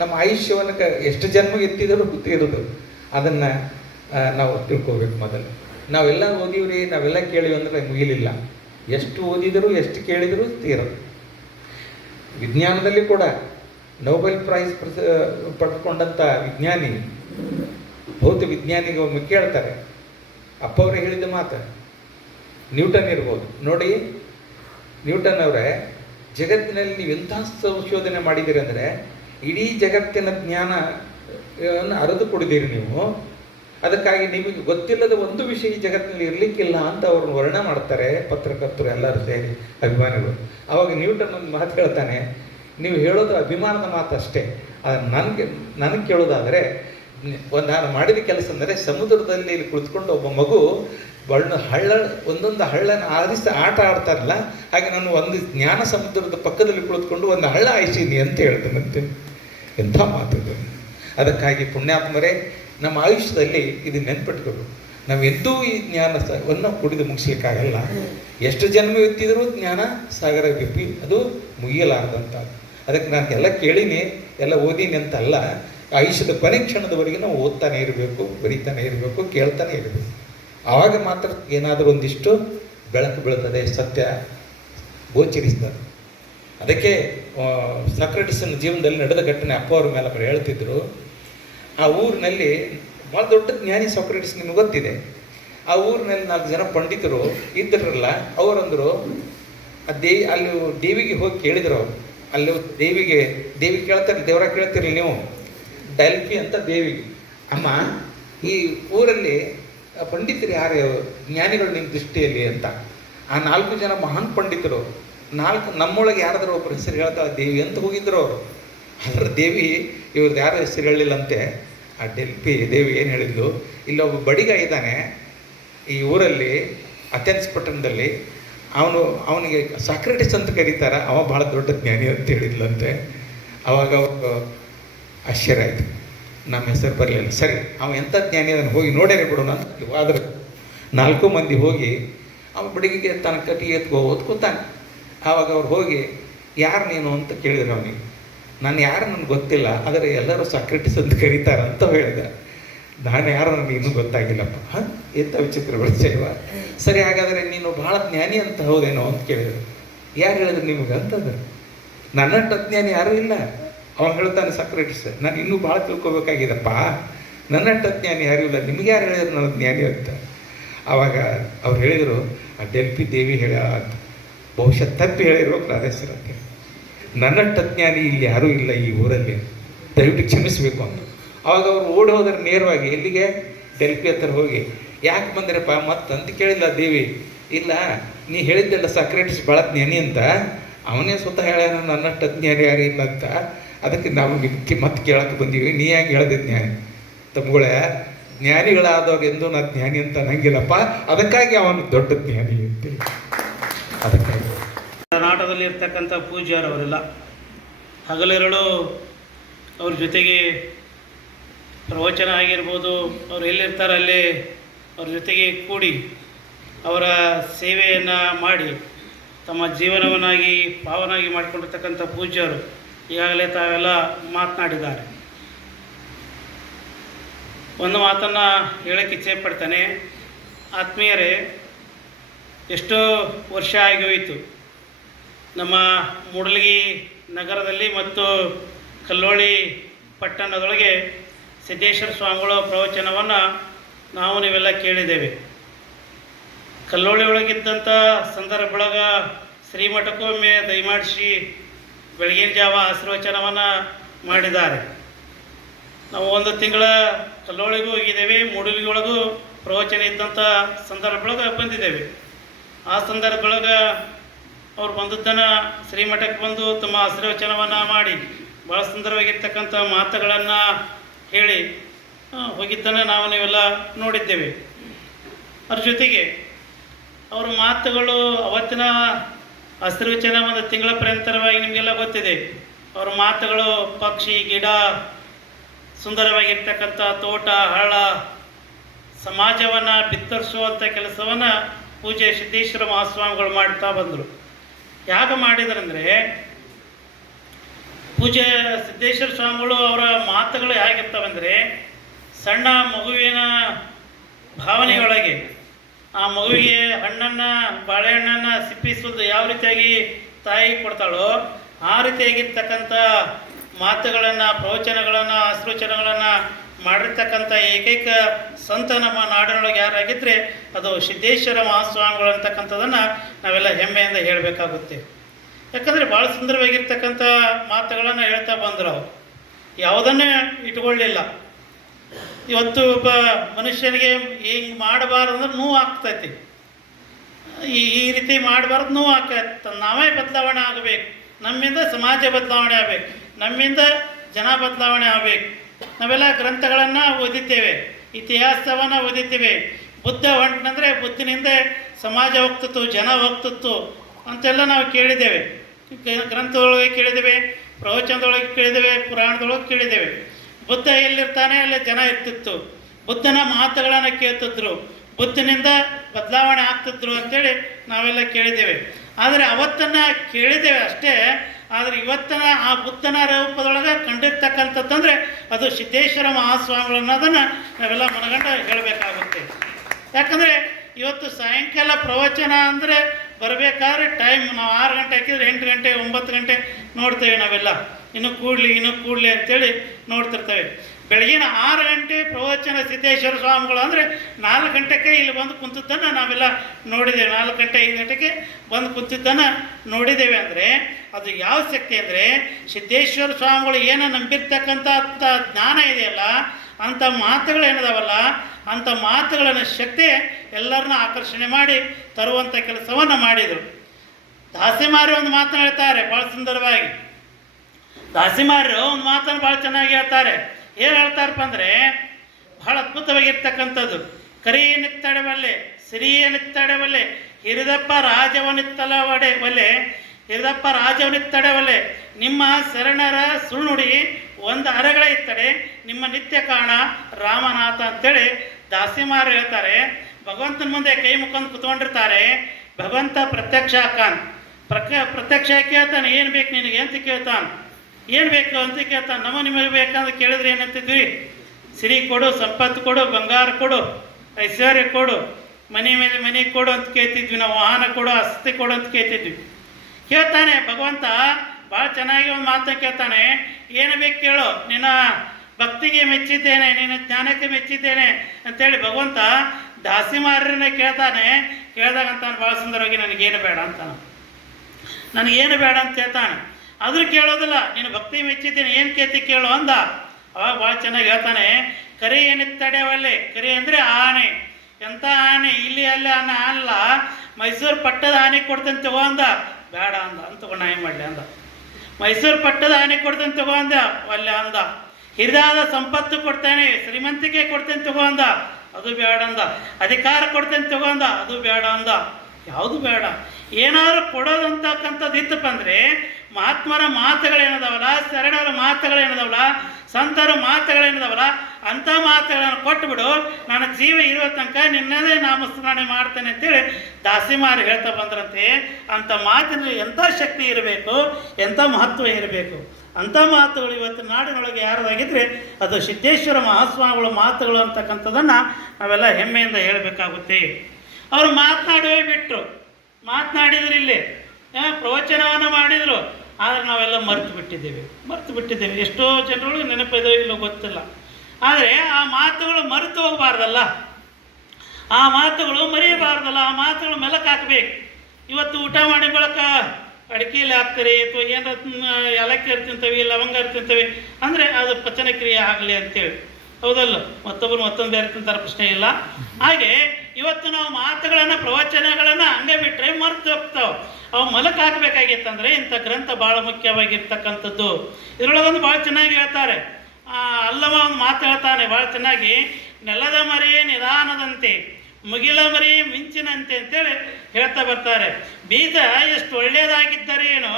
ನಮ್ಮ ಆಯುಷ್ಯವನ್ನು ಎಷ್ಟು ಜನ್ಮ ಎತ್ತಿದರೂ ಗೊತ್ತಿರೋದು, ಅದನ್ನು ನಾವು ತಿಳ್ಕೋಬೇಕು. ಮೊದಲು ನಾವೆಲ್ಲ ಓದಿವ್ರಿ, ನಾವೆಲ್ಲ ಕೇಳಿವಿ ಅಂದರೆ ಮುಗಿಲಿಲ್ಲ. ಎಷ್ಟು ಓದಿದರೂ ಎಷ್ಟು ಕೇಳಿದರೂ ತೀರದು. ವಿಜ್ಞಾನದಲ್ಲಿ ಕೂಡ ನೊಬೆಲ್ ಪ್ರೈಸ್ ಪಡ್ಕೊಂಡಂಥ ವಿಜ್ಞಾನಿ, ಭೌತ ವಿಜ್ಞಾನಿಗೆ ಒಮ್ಮೆ ಕೇಳ್ತಾರೆ, ಅಪ್ಪ ಅವರೇ ಹೇಳಿದ ಮಾತು, ನ್ಯೂಟನ್ ಇರ್ಬೋದು ನೋಡಿ, ನ್ಯೂಟನ್ ಅವರೇ ಜಗತ್ತಿನಲ್ಲಿ ನೀವು ಎಂಥ ಸಂಶೋಧನೆ ಮಾಡಿದ್ದೀರಿ ಅಂದರೆ ಇಡೀ ಜಗತ್ತಿನ ಜ್ಞಾನ ಅರೆದು ಕೊಡಿದ್ದೀರಿ ನೀವು. ಅದಕ್ಕಾಗಿ ನಿಮಗೆ ಗೊತ್ತಿಲ್ಲದ ಒಂದು ವಿಷಯ ಜಗತ್ತಿನಲ್ಲಿ ಇರಲಿಕ್ಕಿಲ್ಲ ಅಂತ ಅವ್ರನ್ನ ವರ್ಣನೆ ಮಾಡ್ತಾರೆ ಪತ್ರಕರ್ತರು ಎಲ್ಲರೂ ಸೇರಿ, ಅಭಿಮಾನಿಗಳು. ಆವಾಗ ನ್ಯೂಟನ್ ಒಂದು ಮಾತು ಹೇಳ್ತಾನೆ, ನೀವು ಹೇಳೋದು ಅಭಿಮಾನದ ಮಾತು ಅಷ್ಟೇ. ನನಗೆ ಕೇಳೋದಾದರೆ ನಾನು ಮಾಡಿದ ಕೆಲಸ ಅಂದರೆ ಸಮುದ್ರದಲ್ಲಿ ಇಲ್ಲಿ ಕುಳಿತುಕೊಂಡು ಒಬ್ಬ ಮಗು ಒಂದೊಂದು ಹಳ್ಳನ ಆರಿಸಿ ಆಟ ಆಡ್ತಾರಲ್ಲ, ಹಾಗೆ ನಾನು ಒಂದು ಜ್ಞಾನ ಸಮುದ್ರದ ಪಕ್ಕದಲ್ಲಿ ಕುಳಿತುಕೊಂಡು ಒಂದು ಹಳ್ಳ ಆಯ್ಸೀನಿ ಅಂತ ಹೇಳ್ತಾನಂತೆ. ಎಂಥ ಮಾತು. ಅದಕ್ಕಾಗಿ ಪುಣ್ಯಾತ್ಮರೇ, ನಮ್ಮ ಆಯುಷ್ಯದಲ್ಲಿ ಇದು ನೆನ್ಪಿಟ್ಕೊಂಡು ನಾವು ಎಂದೂ ಈ ಜ್ಞಾನವನ್ನು ಕುಡಿದು ಮುಗಿಸ್ಲಿಕ್ಕಾಗಲ್ಲ. ಎಷ್ಟು ಜನ್ಮ ಎತ್ತಿದರೂ ಜ್ಞಾನ ಸಾಗರ ಬಿಪ್ಪಿ ಅದು ಮುಗಿಯಲಾರದಂಥ. ಅದಕ್ಕೆ ನಾನು ಎಲ್ಲ ಕೇಳೀನಿ, ಎಲ್ಲ ಓದೀನಿ ಅಂತ ಅಲ್ಲ, ಆಯುಷ್ಯದ ಕೊನೆ ಕ್ಷಣದವರೆಗೆ ನಾವು ಓದ್ತಾನೆ ಇರಬೇಕು, ಬರೀತಾನೆ ಇರಬೇಕು, ಕೇಳ್ತಾನೆ ಇರಬೇಕು. ಆವಾಗ ಮಾತ್ರ ಏನಾದರೂ ಒಂದಿಷ್ಟು ಬೆಳಕು ಬೀಳ್ತದೆ, ಸತ್ಯ ಗೋಚರಿಸ್ತದೆ. ಅದಕ್ಕೆ ಸಾಕ್ರೆಟಿಸನ ಜೀವನದಲ್ಲಿ ನಡೆದ ಘಟನೆ ಅಪ್ಪ ಅವ್ರ ಮೇಲೆ ಅವರು ಹೇಳ್ತಿದ್ರು. ಆ ಊರಿನಲ್ಲಿ ಭಾಳ ದೊಡ್ಡ ಜ್ಞಾನಿ ಸಾಕ್ರೆಟಿಸ್, ನಿಮ್ಗೆ ಗೊತ್ತಿದೆ. ಆ ಊರಿನಲ್ಲಿ 4 ಜನ ಪಂಡಿತರು ಇದ್ರಲ್ಲ, ಅವರಂದರು ಅಲ್ಲಿ ದೇವಿಗೆ ಹೋಗಿ ಕೇಳಿದ್ರು. ಅವರು ಅಲ್ಲಿ ದೇವಿ ಕೇಳ್ತಾರೆ, ದೇವರ ಕೇಳ್ತೀರಿ ನೀವು, ಡಲ್ಕಿ ಅಂತ ದೇವಿಗೆ, ಅಮ್ಮ ಈ ಊರಲ್ಲಿ ಪಂಡಿತರು ಯಾರು ಜ್ಞಾನಿಗಳು ನಿಮ್ಮ ದೃಷ್ಟಿಯಲ್ಲಿ ಅಂತ. ಆ 4 ಜನ ಮಹಾನ್ ಪಂಡಿತರು, ನಮ್ಮೊಳಗೆ ಯಾರಾದರೂ ಒಬ್ಬರು ಹೆಸರು ಹೇಳ್ತಾ ದೇವಿ ಅಂತ ಹೋಗಿದ್ರು ಅವರು. ಅದರ ದೇವಿ ಇವ್ರದ್ದು ಯಾರು ಹೆಸರು ಹೇಳಿಲ್ಲಂತೆ. ಆ ಡೆಲ್ಪಿ ದೇವಿ ಏನು ಹೇಳಿದ್ಲು, ಇಲ್ಲೊಬ್ಬ ಬಡಿಗ ಇದ್ದಾನೆ ಈ ಊರಲ್ಲಿ ಅಥೆನ್ಸ್ ಪಟ್ಟಣದಲ್ಲಿ, ಅವನಿಗೆ ಸಾಕ್ರೆಟಿಸ್ ಅಂತ ಕರೀತಾರೆ, ಅವ ಭಾಳ ದೊಡ್ಡ ಜ್ಞಾನಿ ಅಂತ ಹೇಳಿದ್ಲಂತೆ. ಅವಾಗ ಅವ್ರಿಗೆ ಆಶ್ಚರ್ಯ ಆಯಿತು, ನಮ್ಮ ಹೆಸರು ಬರಲಿಲ್ಲ. ಸರಿ, ಅವ ಎಂಥ ಜ್ಞಾನಿ ಅದನ್ನು ಹೋಗಿ ನೋಡೇನೆ ಬಿಡೋಣ ಅಂತ ಆದ್ರೆ 4 ಮಂದಿ ಹೋಗಿ ಅವ ಬಡಿಗೆಗೆ ತನ್ನ ಕಟಿ ಓದ್ಕೋತಾನೆ. ಆವಾಗ ಅವ್ರು ಹೋಗಿ ಯಾರು ನೀನು ಅಂತ ಕೇಳಿದ್ರು ಅವನಿಗೆ. ನಾನು ಯಾರು ನನಗೆ ಗೊತ್ತಿಲ್ಲ, ಆದರೆ ಎಲ್ಲರೂ ಸಾಕ್ರೆಟಿಸ್ ಅಂತ ಕರೀತಾರೆ ಅಂತ ಹೇಳಿದೆ. ನಾನು ಯಾರು ನನಗೆ ಇನ್ನೂ ಗೊತ್ತಾಗಿಲ್ಲಪ್ಪ. ಹಾಂ, ಎಂಥ ವಿಚಿತ್ರ ಪರಿಚಯವ. ಸರಿ, ಹಾಗಾದರೆ ನೀನು ಭಾಳ ಜ್ಞಾನಿ ಅಂತ ಹೌದೇನೋ ಅಂತ ಕೇಳಿದ್ರು. ಯಾರು ಹೇಳಿದ್ರು ನಿಮಗೆ ಅಂತಂದ್ರೆ, ನನ್ನಷ್ಟು ಅಜ್ಞಾನಿ ಯಾರೂ ಇಲ್ಲ. ಅವನು ಹೇಳ್ತಾನೆ ಸಾಕ್ರೆಟಿಸ್, ನಾನು ಇನ್ನೂ ಭಾಳ ತಿಳ್ಕೊಬೇಕಾಗಿದೆಪ್ಪ, ನನ್ನಷ್ಟು ಅಜ್ಞಾನಿ ಯಾರೂ ಇಲ್ಲ, ನಿಮ್ಗೆ ಯಾರು ಹೇಳಿದ್ರು ನನ್ನ ಜ್ಞಾನಿ ಅಂತ. ಆವಾಗ ಅವ್ರು ಹೇಳಿದರು, ಆ ಡೆಲ್ಪಿ ದೇವಿ ಹೇಳ ಅಂತ. ಬಹುಶಃ ತಪ್ಪಿ ಹೇಳಿರ್ಬೇಕು ರಾಧೇಶ್ವರಕ್ಕೆ. ನನ್ನಷ್ಟು ಅಜ್ಞಾನಿ ಇಲ್ಲಿ ಯಾರೂ ಇಲ್ಲ ಈ ಊರಲ್ಲಿ, ದಯವಿಟ್ಟು ಕ್ಷಮಿಸಬೇಕು ಅಂತ. ಆವಾಗ ಅವ್ರು ಓಡಿ ಹೋದ್ರೆ ನೇರವಾಗಿ ಎಲ್ಲಿಗೆ, ಡೆಲ್ಪಿ ಹತ್ರ ಹೋಗಿ, ಯಾಕೆ ಬಂದ್ರಪ್ಪ ಮತ್ತಂತ ಕೇಳಿಲ್ಲ ದೇವಿ. ಇಲ್ಲ, ನೀ ಹೇಳಿದ್ದೆಲ್ಲ ಸಾಕ್ರೆಟಿಸ್ ಭಾಳ ಜ್ಞಾನಿ ಅಂತ, ಅವನೇ ಸ್ವತಃ ಹೇಳ್ಯಾನ ನನ್ನಷ್ಟು ಅಜ್ಞಾನಿ ಯಾರು ಇಲ್ಲ ಅಂತ. ಅದಕ್ಕೆ ನಾವು ನಿಮಗೆ ಮತ್ತೆ ಕೇಳಕ್ಕೆ ಬಂದೀವಿ, ನೀ ಹೆಂಗೆ ಹೇಳಿದೆ ಜ್ಞಾನಿ ತಮ್ಗಳೇ, ಜ್ಞಾನಿಗಳಾದವ್ರು ಎಂದೂ ನಾ ಜ್ಞಾನಿ ಅಂತ ಅನ್ನಂಗಿಲ್ಲಪ್ಪ, ಅದಕ್ಕಾಗಿ ಅವನು ದೊಡ್ಡ ಜ್ಞಾನಿ ಅಂತೇಳಿ. ಅದಕ್ಕಾಗಿ ನಾಟದಲ್ಲಿ ಇರ್ತಕ್ಕಂಥ ಪೂಜ್ಯರವರೆಲ್ಲ ಹಗಲಿರಳು ಅವ್ರ ಜೊತೆಗೆ ಪ್ರವಚನ ಆಗಿರ್ಬೋದು, ಅವ್ರು ಎಲ್ಲಿರ್ತಾರೆ ಅಲ್ಲೇ ಅವ್ರ ಜೊತೆಗೆ ಕೂಡಿ ಅವರ ಸೇವೆಯನ್ನು ಮಾಡಿ ತಮ್ಮ ಜೀವನವನ್ನಾಗಿ ಪಾವನಾಗಿ ಮಾಡಿಕೊಂಡಿರ್ತಕ್ಕಂಥ ಪೂಜ್ಯರು ಈಗಾಗಲೇ ತಾವೆಲ್ಲ ಮಾತನಾಡಿದ್ದಾರೆ. ಒಂದು ಮಾತನ್ನು ಹೇಳಕ್ಕೆ ಇಚ್ಛೆ ಪಡ್ತಾನೆ. ಆತ್ಮೀಯರೇ, ಎಷ್ಟೋ ವರ್ಷ ಆಗಿ ಹೋಯಿತು ನಮ್ಮ ಮೂಡಲಗಿ ನಗರದಲ್ಲಿ ಮತ್ತು ಕಲ್ಲೋಳಿ ಪಟ್ಟಣದೊಳಗೆ ಸಿದ್ದೇಶ್ವರ ಸ್ವಾಮಿಗಳ ಪ್ರವಚನವನ್ನು ನೀವೆಲ್ಲ ಕೇಳಿದ್ದೇವೆ. ಕಲ್ಲೋಳಿ ಒಳಗಿದ್ದಂಥ ಸಂದರ್ಭದೊಳಗ ಶ್ರೀಮಠಕ್ಕೊಮ್ಮೆ ದಯಮಾಡಿಸಿ ಬೆಳಗಿನ ಜಾವ ಆಶೀರ್ವಚನವನ್ನು ಮಾಡಿದ್ದಾರೆ. ನಾವು 1 ತಿಂಗಳ ಕಲ್ಲೋಳಿಗೂ ಹೋಗಿದ್ದೇವೆ, ಮೂಡಲಗಿ ಒಳಗೂ ಪ್ರವಚನ ಇದ್ದಂಥ ಸಂದರ್ಭದೊಳಗೆ ಬಂದಿದ್ದೇವೆ. ಆ ಸಂದರ್ಭದೊಳಗೆ ಅವ್ರು ಬಂದದ್ದನ್ನು ಶ್ರೀಮಠಕ್ಕೆ ಬಂದು ತಮ್ಮ ಆಶೀರ್ವಚನವನ್ನು ಮಾಡಿ ಭಾಳ ಸುಂದರವಾಗಿರ್ತಕ್ಕಂಥ ಮಾತುಗಳನ್ನು ಹೇಳಿ ಹೋಗಿದ್ದನ್ನು ನೀವೆಲ್ಲ ನೋಡಿದ್ದೇವೆ. ಅದ್ರ ಜೊತೆಗೆ ಅವ್ರ ಮಾತುಗಳು ಅವತ್ತಿನ ಆಶೀರ್ವಚನ 1 ತಿಂಗಳ ಪರ್ಯಂತರವಾಗಿ ನಿಮಗೆಲ್ಲ ಗೊತ್ತಿದೆ. ಅವ್ರ ಮಾತುಗಳು ಪಕ್ಷಿ, ಗಿಡ, ಸುಂದರವಾಗಿರ್ತಕ್ಕಂಥ ತೋಟ, ಹಳ್ಳ, ಸಮಾಜವನ್ನು ಬಿತ್ತರಿಸುವಂಥ ಕೆಲಸವನ್ನು ಪೂಜ್ಯ ಸಿದ್ದೇಶ್ವರ ಮಹಾಸ್ವಾಮಿಗಳು ಮಾಡ್ತಾ ಬಂದರು. ಯಾಕೆ ಮಾಡಿದ್ರಂದರೆ, ಪೂಜ್ಯ ಸಿದ್ದೇಶ್ವರ ಸ್ವಾಮಿಗಳು ಅವರ ಮಾತುಗಳು ಹೇಗಿರ್ತವೆಂದರೆ, ಸಣ್ಣ ಮಗುವಿನ ಭಾವನೆಯೊಳಗೆ ಆ ಮಗುವಿಗೆ ಹಣ್ಣನ್ನು, ಬಾಳೆಹಣ್ಣನ್ನು ಸಿಪ್ಪಿಸುವುದು ಯಾವ ರೀತಿಯಾಗಿ ತಾಯಿ ಕೊಡ್ತಾಳೋ ಆ ರೀತಿಯಾಗಿರ್ತಕ್ಕಂಥ ಮಾತುಗಳನ್ನು, ಪ್ರವಚನಗಳನ್ನು, ಆಶೀರ್ವಚನಗಳನ್ನು ಮಾಡಿರ್ತಕ್ಕಂಥ ಏಕೈಕ ಸಂತ ನಮ್ಮ ನಾಡಿನೊಳಗೆ ಯಾರಾಗಿದ್ದರೆ ಅದು ಸಿದ್ದೇಶ್ವರ ಮಹಾಸ್ವಾಮಿಗಳು ಅಂತಕ್ಕಂಥದ್ದನ್ನು ನಾವೆಲ್ಲ ಹೆಮ್ಮೆಯಿಂದ ಹೇಳಬೇಕಾಗುತ್ತೆ. ಯಾಕಂದರೆ ಭಾಳ ಸುಂದರವಾಗಿರ್ತಕ್ಕಂಥ ಮಾತುಗಳನ್ನು ಹೇಳ್ತಾ ಬಂದರು. ಅವರು ಯಾವುದನ್ನೇ ಇಟ್ಕೊಳ್ಳಿಲ್ಲ. ಇವತ್ತು ಒಬ್ಬ ಮನುಷ್ಯನಿಗೆ ಹಿಂಗೆ ಮಾಡಬಾರ್ದು ಅಂದ್ರೆ ನೋವು ಆಗ್ತೈತಿ, ಈ ರೀತಿ ಮಾಡಬಾರ್ದು ನೋವು ಆಗ್ತೈತೆ. ನಾವೇ ಬದಲಾವಣೆ ಆಗಬೇಕು, ನಮ್ಮಿಂದ ಸಮಾಜ ಬದಲಾವಣೆ ಆಗಬೇಕು, ನಮ್ಮಿಂದ ಜನ ಬದಲಾವಣೆ ಆಗಬೇಕು. ನಾವೆಲ್ಲ ಗ್ರಂಥಗಳನ್ನು ಓದಿದ್ದೇವೆ, ಇತಿಹಾಸವನ್ನು ಓದಿದ್ದೇವೆ. ಬುದ್ಧ ಹೊಂಟನಂದರೆ ಬುದ್ಧನಿಂದ ಸಮಾಜ ಹೋಗ್ತಿತ್ತು, ಜನ ಹೋಗ್ತಿತ್ತು ಅಂತೆಲ್ಲ ನಾವು ಕೇಳಿದ್ದೇವೆ. ಗ್ರಂಥದೊಳಗೆ ಕೇಳಿದ್ದೇವೆ, ಪ್ರವಚನದೊಳಗೆ ಕೇಳಿದ್ದೇವೆ, ಪುರಾಣದೊಳಗೆ ಕೇಳಿದ್ದೇವೆ. ಬುದ್ಧ ಎಲ್ಲಿರ್ತಾನೆ ಅಲ್ಲಿ ಜನ ಇರ್ತಿತ್ತು, ಬುದ್ಧನ ಮಾತುಗಳನ್ನು ಕೇಳ್ತಿದ್ರು, ಬುದ್ಧನಿಂದ ಬದಲಾವಣೆ ಆಗ್ತಿದ್ರು ಅಂತೇಳಿ ನಾವೆಲ್ಲ ಕೇಳಿದ್ದೇವೆ. ಆದರೆ ಅವತ್ತನ್ನು ಕೇಳಿದ್ದೇವೆ ಅಷ್ಟೇ. ಆದರೆ ಇವತ್ತಿನ ಆ ಬುದ್ಧನ ರೂಪದೊಳಗೆ ಕಂಡಿರ್ತಕ್ಕಂಥದ್ದಂದರೆ ಅದು ಸಿದ್ದೇಶ್ವರ ಮಹಾಸ್ವಾಮಿಗಳು ಅನ್ನೋದನ್ನು ನಾವೆಲ್ಲ ಮನಗಂಡ ಹೇಳಬೇಕಾಗುತ್ತೆ. ಯಾಕಂದರೆ ಇವತ್ತು ಸಾಯಂಕಾಲ ಪ್ರವಚನ ಅಂದರೆ ಬರಬೇಕಾದ್ರೆ ಟೈಮ್ ನಾವು 6 ಗಂಟೆ ಹಾಕಿದರೆ 8 ಗಂಟೆ 9 ಗಂಟೆ ನೋಡ್ತೇವೆ ನಾವೆಲ್ಲ. ಇನ್ನೂ ಕೂಡಲಿ ಅಂತೇಳಿ ನೋಡ್ತಿರ್ತೇವೆ. ಬೆಳಗಿನ 6 ಗಂಟೆ ಪ್ರವಚನ ಸಿದ್ದೇಶ್ವರ ಸ್ವಾಮಿಗಳು ಅಂದರೆ 4 ಗಂಟೆಗೆ ಇಲ್ಲಿ ಬಂದು ಕುಂತಿದ್ದನ್ನು ನಾವೆಲ್ಲ ನೋಡಿದ್ದೇವೆ. 4 ಗಂಟೆ 5 ಗಂಟೆಗೆ ಬಂದು ಕುಂತಿದ್ದನ್ನು ನೋಡಿದ್ದೇವೆ. ಅಂದರೆ ಅದು ಯಾವ ಶಕ್ತಿ ಅಂದರೆ ಸಿದ್ದೇಶ್ವರ ಸ್ವಾಮಿಗಳು ಏನು ನಂಬಿರ್ತಕ್ಕಂಥ ಜ್ಞಾನ ಇದೆಯಲ್ಲ, ಅಂಥ ಮಾತುಗಳು ಏನಿದಾವಲ್ಲ, ಅಂಥ ಮಾತುಗಳನ್ನು ಶಕ್ತಿ ಎಲ್ಲರನ್ನ ಆಕರ್ಷಣೆ ಮಾಡಿ ತರುವಂಥ ಕೆಲಸವನ್ನು ಮಾಡಿದರು. ದಾಸಿಮಾರಿ ಒಂದು ಮಾತನ್ನು ಹೇಳ್ತಾರೆ ಭಾಳ ಸುಂದರವಾಗಿ. ದಾಸಿಮಾರರು ಒಂದು ಮಾತನ್ನು ಭಾಳ ಚೆನ್ನಾಗಿ ಹೇಳ್ತಾರೆ. ಏನು ಹೇಳ್ತಾರಪ್ಪ ಅಂದರೆ ಬಹಳ ಅದ್ಭುತವಾಗಿರ್ತಕ್ಕಂಥದ್ದು. ಕರಿಯನಿತ್ತಡವಲ್ಲೆ ಸಿರಿಯನಿತ್ತಡವಲ್ಲೆ ಹಿರಿದಪ್ಪ ರಾಜವನಿತ್ತಲವಡೆ ಹಿರಿದಪ್ಪ ರಾಜವನಿತ್ತಡವಲ್ಲೆ ನಿಮ್ಮ ಶರಣರ ಸುಳ್ಳುಡಿ ಒಂದು ಅರಗಳ ಇತ್ತಡೆ ನಿಮ್ಮ ನಿತ್ಯ ಕಾಣ ರಾಮನಾಥ ಅಂತೇಳಿ ದಾಸಿಮಾರು ಹೇಳ್ತಾರೆ. ಭಗವಂತನ ಮುಂದೆ ಕೈ ಮುಖಂದು ಕುತ್ಕೊಂಡಿರ್ತಾರೆ. ಭಗವಂತ ಪ್ರತ್ಯಕ್ಷ ಆಕಾನ್ ಪ್ರತ್ಯಕ್ಷ ಕೇಳ್ತಾನೆ, ಏನು ಬೇಕು ನಿನಗೆ ಅಂತ ಕೇಳ್ತಾನೆ. ಏನು ಬೇಕು ಅಂತ ಕೇಳ್ತಾನೆ. ನಿಮಗೆ ಬೇಕಂತ ಕೇಳಿದ್ರೆ ಏನಂತಿದ್ವಿ? ಸಿರಿ ಕೊಡು, ಸಂಪತ್ತು ಕೊಡು, ಬಂಗಾರ ಕೊಡು, ಐಶ್ವರ್ಯ ಕೊಡು, ಮನೆ ಮೇಲೆ ಮನೆ ಕೊಡು ಅಂತ ಕೇಳ್ತಿದ್ವಿ ನಾವು. ವಾಹನ ಕೊಡು, ಆಸ್ತಿ ಕೊಡು ಅಂತ ಕೇಳ್ತಿದ್ವಿ. ಕೇಳ್ತಾನೆ ಭಗವಂತ ಭಾಳ ಚೆನ್ನಾಗಿ ಒಂದು ಮಾತನ್ನು ಕೇಳ್ತಾನೆ. ಏನು ಬೇಕು ಕೇಳು, ನಿನ್ನ ಭಕ್ತಿಗೆ ಮೆಚ್ಚಿದ್ದೇನೆ, ನಿನ್ನ ಜ್ಞಾನಕ್ಕೆ ಮೆಚ್ಚಿದ್ದೇನೆ ಅಂತೇಳಿ ಭಗವಂತ ದಾಸಿಮಾರನ್ನ ಕೇಳ್ತಾನೆ. ಕೇಳಿದಾಗ ಅಂತಾನೆ ಭಾಳ ಸುಂದರವಾಗಿ ನನಗೇನು ಬೇಡ ಅಂತಾನೆ. ನನಗೇನು ಬೇಡ ಅಂತ ಹೇಳ್ತಾನೆ. ಆದರೂ ಕೇಳೋದಿಲ್ಲ. ನೀನು ಭಕ್ತಿ ಮೆಚ್ಚಿದ್ದೇನೆ, ಏನು ಕೇಳ್ತಿ ಕೇಳು ಅಂದ. ಅವಾಗ ಭಾಳ ಚೆನ್ನಾಗಿ ಹೇಳ್ತಾನೆ. ಕರಿ ಏನಿತ್ತಡೆಯವಲ್ಲೇ, ಕರಿ ಅಂದರೆ ಆನೆ. ಎಂಥ ಆನೆ? ಇಲ್ಲಿ ಅಲ್ಲಿ ಅಲ್ಲ, ಮೈಸೂರು ಪಟ್ಟದ ಆನೆ ಕೊಡ್ತೇನೆ ತಗೋ ಅಂದ. ಬೇಡ ಅಂದ. ಅಂತ ತಗೊಂಡು ನಾ ಏನು ಮಾಡಲಿ ಅಂದ. ಮೈಸೂರು ಪಟ್ಟದ ಆನೆ ಕೊಡ್ತೇನೆ ತಗೋ ಅಂದ. ಅಲ್ಲೇ ಅಂದ. ಹಿರಿದಾದ ಸಂಪತ್ತು ಕೊಡ್ತೇನೆ, ಶ್ರೀಮಂತಿಕೆ ಕೊಡ್ತೇನೆ ತಗೋ ಅಂದ. ಅದು ಬೇಡ ಅಂದ. ಅಧಿಕಾರ ಕೊಡ್ತೇನೆ ತಗೋ ಅಂದ. ಅದು ಬೇಡ ಅಂದ. ಯಾವುದು ಬೇಡ. ಏನಾದ್ರು ಕೊಡೋದು ಅಂತಕ್ಕಂಥದ್ದು ಇತ್ತಪ್ಪ ಅಂದರೆ ಮಹಾತ್ಮರ ಮಾತುಗಳೇನದವಲ್ಲ, ಶರಣರ ಮಾತುಗಳೇನದವಲ್ಲ, ಸಂತರ ಮಾತುಗಳೇನದವಲ್ಲ, ಅಂಥ ಮಾತುಗಳನ್ನು ಕೊಟ್ಟುಬಿಡು. ನನ್ನ ಜೀವ ಇರುವ ತನಕ ನಿನ್ನದೇ ನಾಮಸ್ಮರಣೆ ಮಾಡ್ತೇನೆ ಅಂತೇಳಿ ದಾಸಿಮಾರು ಹೇಳ್ತಾ ಬಂದ್ರಂತೆ. ಅಂಥ ಮಾತಿನಲ್ಲಿ ಎಂಥ ಶಕ್ತಿ ಇರಬೇಕು, ಎಂಥ ಮಹತ್ವ ಇರಬೇಕು. ಅಂಥ ಮಾತುಗಳು ಇವತ್ತು ನಾಡಿನೊಳಗೆ ಯಾರದಾಗಿದ್ದರೆ ಅದು ಸಿದ್ದೇಶ್ವರ ಮಹಾಸ್ವಾಮಿಗಳ ಮಾತುಗಳು ಅಂತಕ್ಕಂಥದ್ದನ್ನು ನಾವೆಲ್ಲ ಹೆಮ್ಮೆಯಿಂದ ಹೇಳಬೇಕಾಗುತ್ತೆ. ಅವರು ಮಾತನಾಡುವೇ ಬಿಟ್ಟರು, ಮಾತನಾಡಿದ್ರು, ಇಲ್ಲಿ ಪ್ರವಚನವನ್ನು ಮಾಡಿದರು. ಆದರೆ ನಾವೆಲ್ಲ ಮರೆತು ಬಿಟ್ಟಿದ್ದೇವೆ. ಎಷ್ಟೋ ಜನಗಳು ನೆನಪಿದೋ ಇಲ್ಲೋ ಗೊತ್ತಿಲ್ಲ. ಆದರೆ ಆ ಮಾತುಗಳು ಮರೆತು ಹೋಗಬಾರ್ದಲ್ಲ, ಆ ಮಾತುಗಳು ಮರೆಯಬಾರ್ದಲ್ಲ, ಆ ಮಾತುಗಳು ಮೆಲಕ್ಕೆ ಹಾಕಬೇಕು. ಇವತ್ತು ಊಟ ಮಾಡಿ ಬಳಕ ಅಡಿಕೆಯಲ್ಲಿ ಹಾಕ್ತಾರೆ ಅಥವಾ ಏನಾರ ಏಲಕ್ಕಿ ತಿಂತವೆ, ಲವಂಗ ತಿಂತವೆ ಅಂದರೆ ಅದು ಪಚನ ಕ್ರಿಯೆ ಆಗಲಿ ಅಂತೇಳಿ, ಹೌದಲ್ಲ? ಮತ್ತೊಬ್ಬರು ಮತ್ತೊಂದು ಬೇರೆ ತಿಂತಾರೆ, ಪ್ರಶ್ನೆ ಇಲ್ಲ. ಹಾಗೆ ಇವತ್ತು ನಾವು ಮಾತುಗಳನ್ನು ಪ್ರವಚನಗಳನ್ನು ಹಂಗೆ ಬಿಟ್ಟರೆ ಮರೆತು ಹೋಗ್ತಾವೆ. ಅವು ಮಲಕ್ಕೆ ಹಾಕಬೇಕಾಗಿತ್ತಂದರೆ ಇಂಥ ಗ್ರಂಥ ಭಾಳ ಮುಖ್ಯವಾಗಿರ್ತಕ್ಕಂಥದ್ದು. ಇದರೊಳಗೊಂದು ಭಾಳ ಚೆನ್ನಾಗಿ ಹೇಳ್ತಾರೆ. ಅಲ್ಲವ ಒಂದು ಮಾತು ಹೇಳ್ತಾನೆ ಭಾಳ ಚೆನ್ನಾಗಿ. ನೆಲದ ಮರಿ ನಿಧಾನದಂತೆ, ಮುಗಿಲ ಮರಿ ಮಿಂಚಿನಂತೆ ಅಂತೇಳಿ ಹೇಳ್ತಾ ಬರ್ತಾರೆ. ಬೀಜ ಎಷ್ಟು ಒಳ್ಳೆಯದಾಗಿದ್ದರೆ ಏನೋ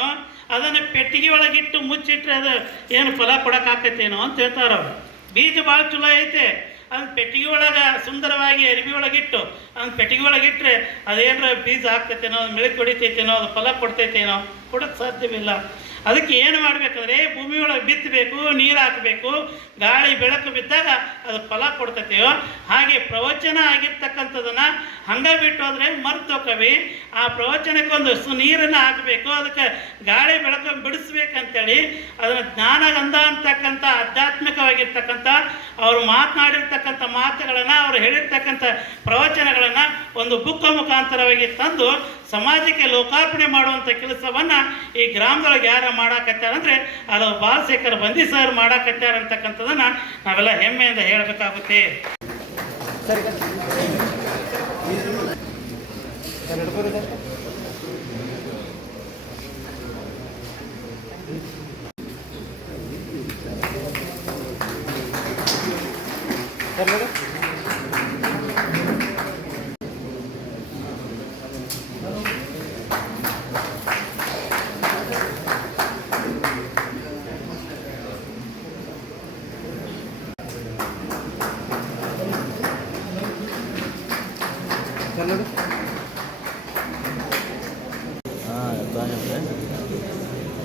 ಅದನ್ನು ಪೆಟ್ಟಿಗೆ ಒಳಗಿಟ್ಟು ಮುಚ್ಚಿಟ್ರೆ ಅದು ಏನು ಫಲ ಕೊಡೋಕ್ಕಾಕತ್ತೇನೋ ಅಂತ ಹೇಳ್ತಾರೆ ಅವರು. ಬೀಜ ಭಾಳ ಚಲೋ ಐತೆ, ಅದನ್ನು ಪೆಟ್ಟಿಗೆ ಒಳಗೆ ಸುಂದರವಾಗಿ ಅರಿವಿ ಒಳಗಿಟ್ಟು ಅದನ್ನು ಪೆಟ್ಟಿಗೆ ಒಳಗಿಟ್ಟರೆ ಅದೇನರ ಬೀಜ ಹಾಕ್ತೈತೇನೋ, ಅದು ಮೆಳಕು ಹೊಡಿತೈತೇನೋ, ಅದು ಫಲ ಕೊಡ್ತೈತೇನೋ, ಕೊಡೋಕ್ಕೆ ಸಾಧ್ಯವಿಲ್ಲ. ಅದಕ್ಕೆ ಏನು ಮಾಡಬೇಕಂದ್ರೆ ಭೂಮಿ ಒಳಗೆ ಬಿತ್ತಬೇಕು, ನೀರು ಹಾಕಬೇಕು, ಗಾಳಿ ಬೆಳಕು ಬಿದ್ದಾಗ ಅದು ಫಲ ಕೊಡ್ತೈತೆಯೋ ಹಾಗೆ ಪ್ರವಚನ ಆಗಿರ್ತಕ್ಕಂಥದ್ದನ್ನು ಹಂಗೆ ಬಿಟ್ಟು ಹೋದರೆ ಮರ್ತು ಹೋಗ್ತವೆ. ಆ ಪ್ರವಚನಕ್ಕೊಂದು ನೀರನ್ನು ಹಾಕಬೇಕು, ಅದಕ್ಕೆ ಗಾಳಿ ಬೆಳಕು ಬಿಡಿಸ್ಬೇಕಂತೇಳಿ ಅದನ್ನು ಜ್ಞಾನಗಂಧ ಅಂತಕ್ಕಂಥ ಆಧ್ಯಾತ್ಮಿಕವಾಗಿರ್ತಕ್ಕಂಥ ಅವರು ಮಾತನಾಡಿರ್ತಕ್ಕಂಥ ಮಾತುಗಳನ್ನು, ಅವರು ಹೇಳಿರ್ತಕ್ಕಂಥ ಪ್ರವಚನಗಳನ್ನು ಒಂದು ಬುಕ್ಕ ಮುಖಾಂತರವಾಗಿ ತಂದು ಸಮಾಜಕ್ಕೆ ಲೋಕಾರ್ಪಣೆ ಮಾಡುವಂಥ ಕೆಲಸವನ್ನು ಈ ಗ್ರಾಮದೊಳಗೆ ಯಾರು ಮಾಡಾಕತ್ಯಾರಂದರೆ ಅದು ಬಾಲಶೇಖರ್ ಬಂದಿ ಸರ್ ಮಾಡಾಕತ್ಯಾರ ಅಂತಕ್ಕಂಥದ್ದನ್ನು ನಾವೆಲ್ಲ ಹೆಮ್ಮೆಯಿಂದ ಹೇಳಬೇಕಾಗುತ್ತೆ.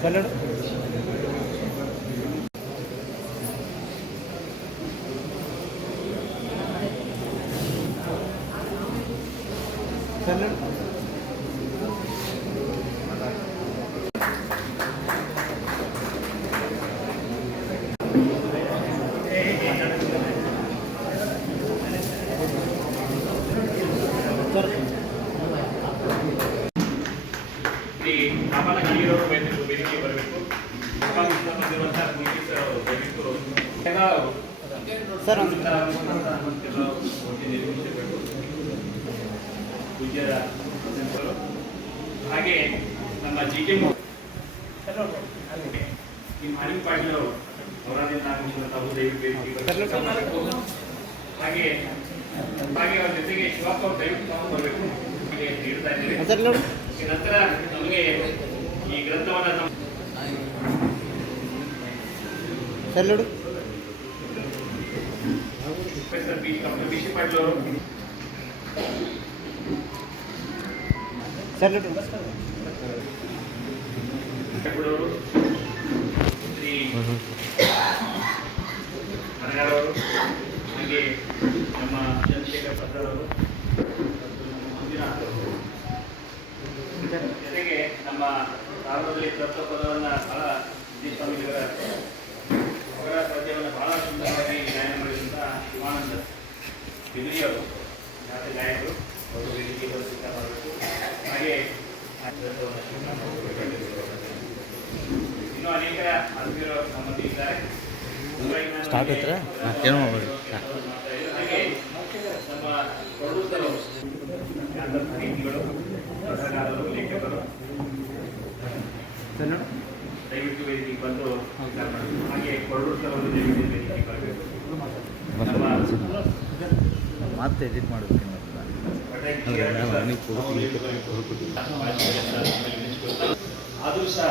ಕನ್ನಡ ಶ್ರೀ ರಾಮನಗರಿಯವರು ವೇದಿಕೆ ಬರಬೇಕು. ಬಂದಿರುವಂತಹ ಪೂಜ್ಯರ ಹಾಗೆ ನಮ್ಮ ಜಿ ಕೆ ಈ ಮಾಣಿಕ್ ಪಾಟೀಲ್ ಅವರು ಅವರದಿಂದ ಆಗಮಿಸಿದಂತಹ ದಯವಿಟ್ಟು ವೇದಿಕೆಗೆ ಬರಬೇಕು. ಹಾಗೆ ಅವ್ರ ಜೊತೆಗೆ ಶಿವಪ್ಪ ಅವ್ರು ದಯವಿಟ್ಟು ತಾವು ಬರಬೇಕು ನೀಡ್ತಾ ಇದ್ದೀವಿ. ಈ ನಂತರ ನಮಗೆ ಈ ಗ್ರಂಥವನ್ನು professor doctor B C Patil ಅವರು ಶ್ರೀ ಹನಗಾರವರು, ಹಾಗೆ ನಮ್ಮ ಚಂದ್ರಶೇಖರ್ ಪದ್ದರ್ ಅವರು, ಮಂಜುನಾಥ್ ಅವರು, ಜೊತೆಗೆ ನಮ್ಮ ಸಾರ್ವಜನಿಕ ತತ್ವ ಪದವನ್ನು ಬಹಳ ಸ್ವಾಮಿಯವರ ಅವರ ಪದ್ಯವನ್ನು ಬಹಳ ಸುಂದರವಾಗಿ ಗಾಯನ ಮಾಡಿದಂಥ ಶಿವಾನಂದ ಬಿದಿರಿಯವರು ಖ್ಯಾತ ಗಾಯಕರು, ಅವರು ವೇದಿಕೆ ಮಾಡಬೇಕು. ಹಾಗೆ ಇನ್ನೂ ಅನೇಕ ಆತ್ಮೀಯರು ನಮ್ಮಲ್ಲಿ ಇದ್ದಾರೆ. ಹಾಗೆ ನಮ್ಮ ಪ್ರೊಡ್ಯೂಸರ್ ಖ್ಯಾತ ಸಾಹಿತಿಗಳು, ಕಥೆಗಾರರು, ಲೇಖಕರು ದಯವಿಟ್ಟು ವೇದಿಕೆಗೆ ಬಂದು ಹಾಗೆ ಪ್ರೊಡ್ಯೂಸರ್ ಅವರು ದಯವಿಟ್ಟು ವೇದಿಕೆಗೆ ಬರಬೇಕು. ಮತ್ತೆ ಎಡಿಟ್ ಮಾಡಬೇಕು ಆದರೂ ಸಹ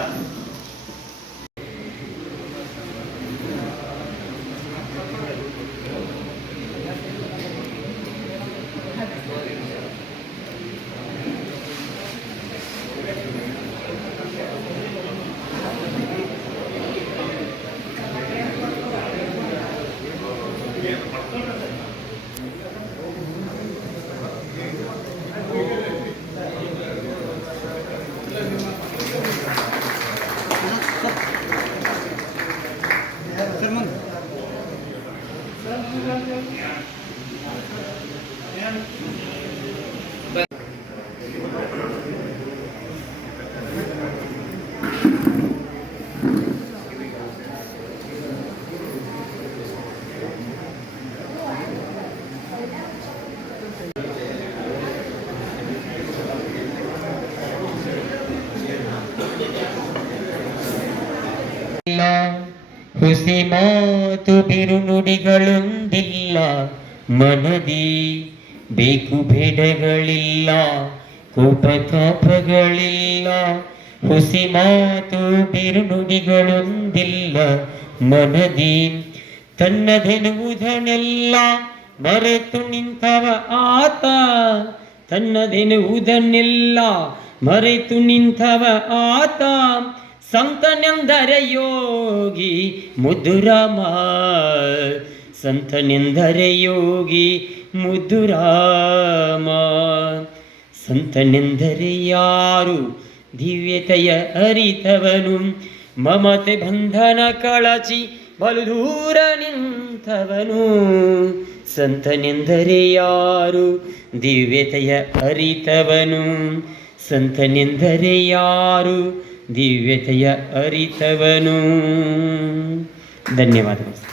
ಹುಸಿ ಮಾತು ಬಿರುನುಡಿಗಳೊಂದಿಲ್ಲ, ಮನದಿ ಬೇಕು ಬೇಡಗಳಿಲ್ಲ, ಕೋಪತಾಪಗಳಿಲ್ಲ. ಹುಸಿ ಮಾತು ಬಿರುನುಡಿಗಳೊಂದಿಲ್ಲ, ಮನದಿ ತನ್ನದೆನ್ನುವುದನ್ನೆಲ್ಲ ಮರೆತು ನಿಂತವ ಆತ, ತನ್ನದೆನ್ನುವುದನ್ನೆಲ್ಲ ಮರೆತು ನಿಂತವ ಆತ. ಸಂತನೆಂದರೆ ಯೋಗಿ ಮುದ್ದುರಾಮ, ಸಂತನೆಂದರೆ ಯೋಗಿ ಮುದ್ದುರಾಮ. ಸಂತನೆಂದರೆ ಯಾರು ದಿವ್ಯತೆಯ ಅರಿತವನು, ಮಮತೆ ಬಂಧನ ಕಳಚಿ ಬಲು ದೂರ ನಿಂತವನು. ಸಂತನೆಂದರೆ ಯಾರು ದಿವ್ಯತೆಯ ಅರಿತವನು, ಸಂತನೆಂದರೆ ಯಾರು ದಿವ್ಯತೆಯ ಅರಿತವನು. ಧನ್ಯವಾದಗಳು.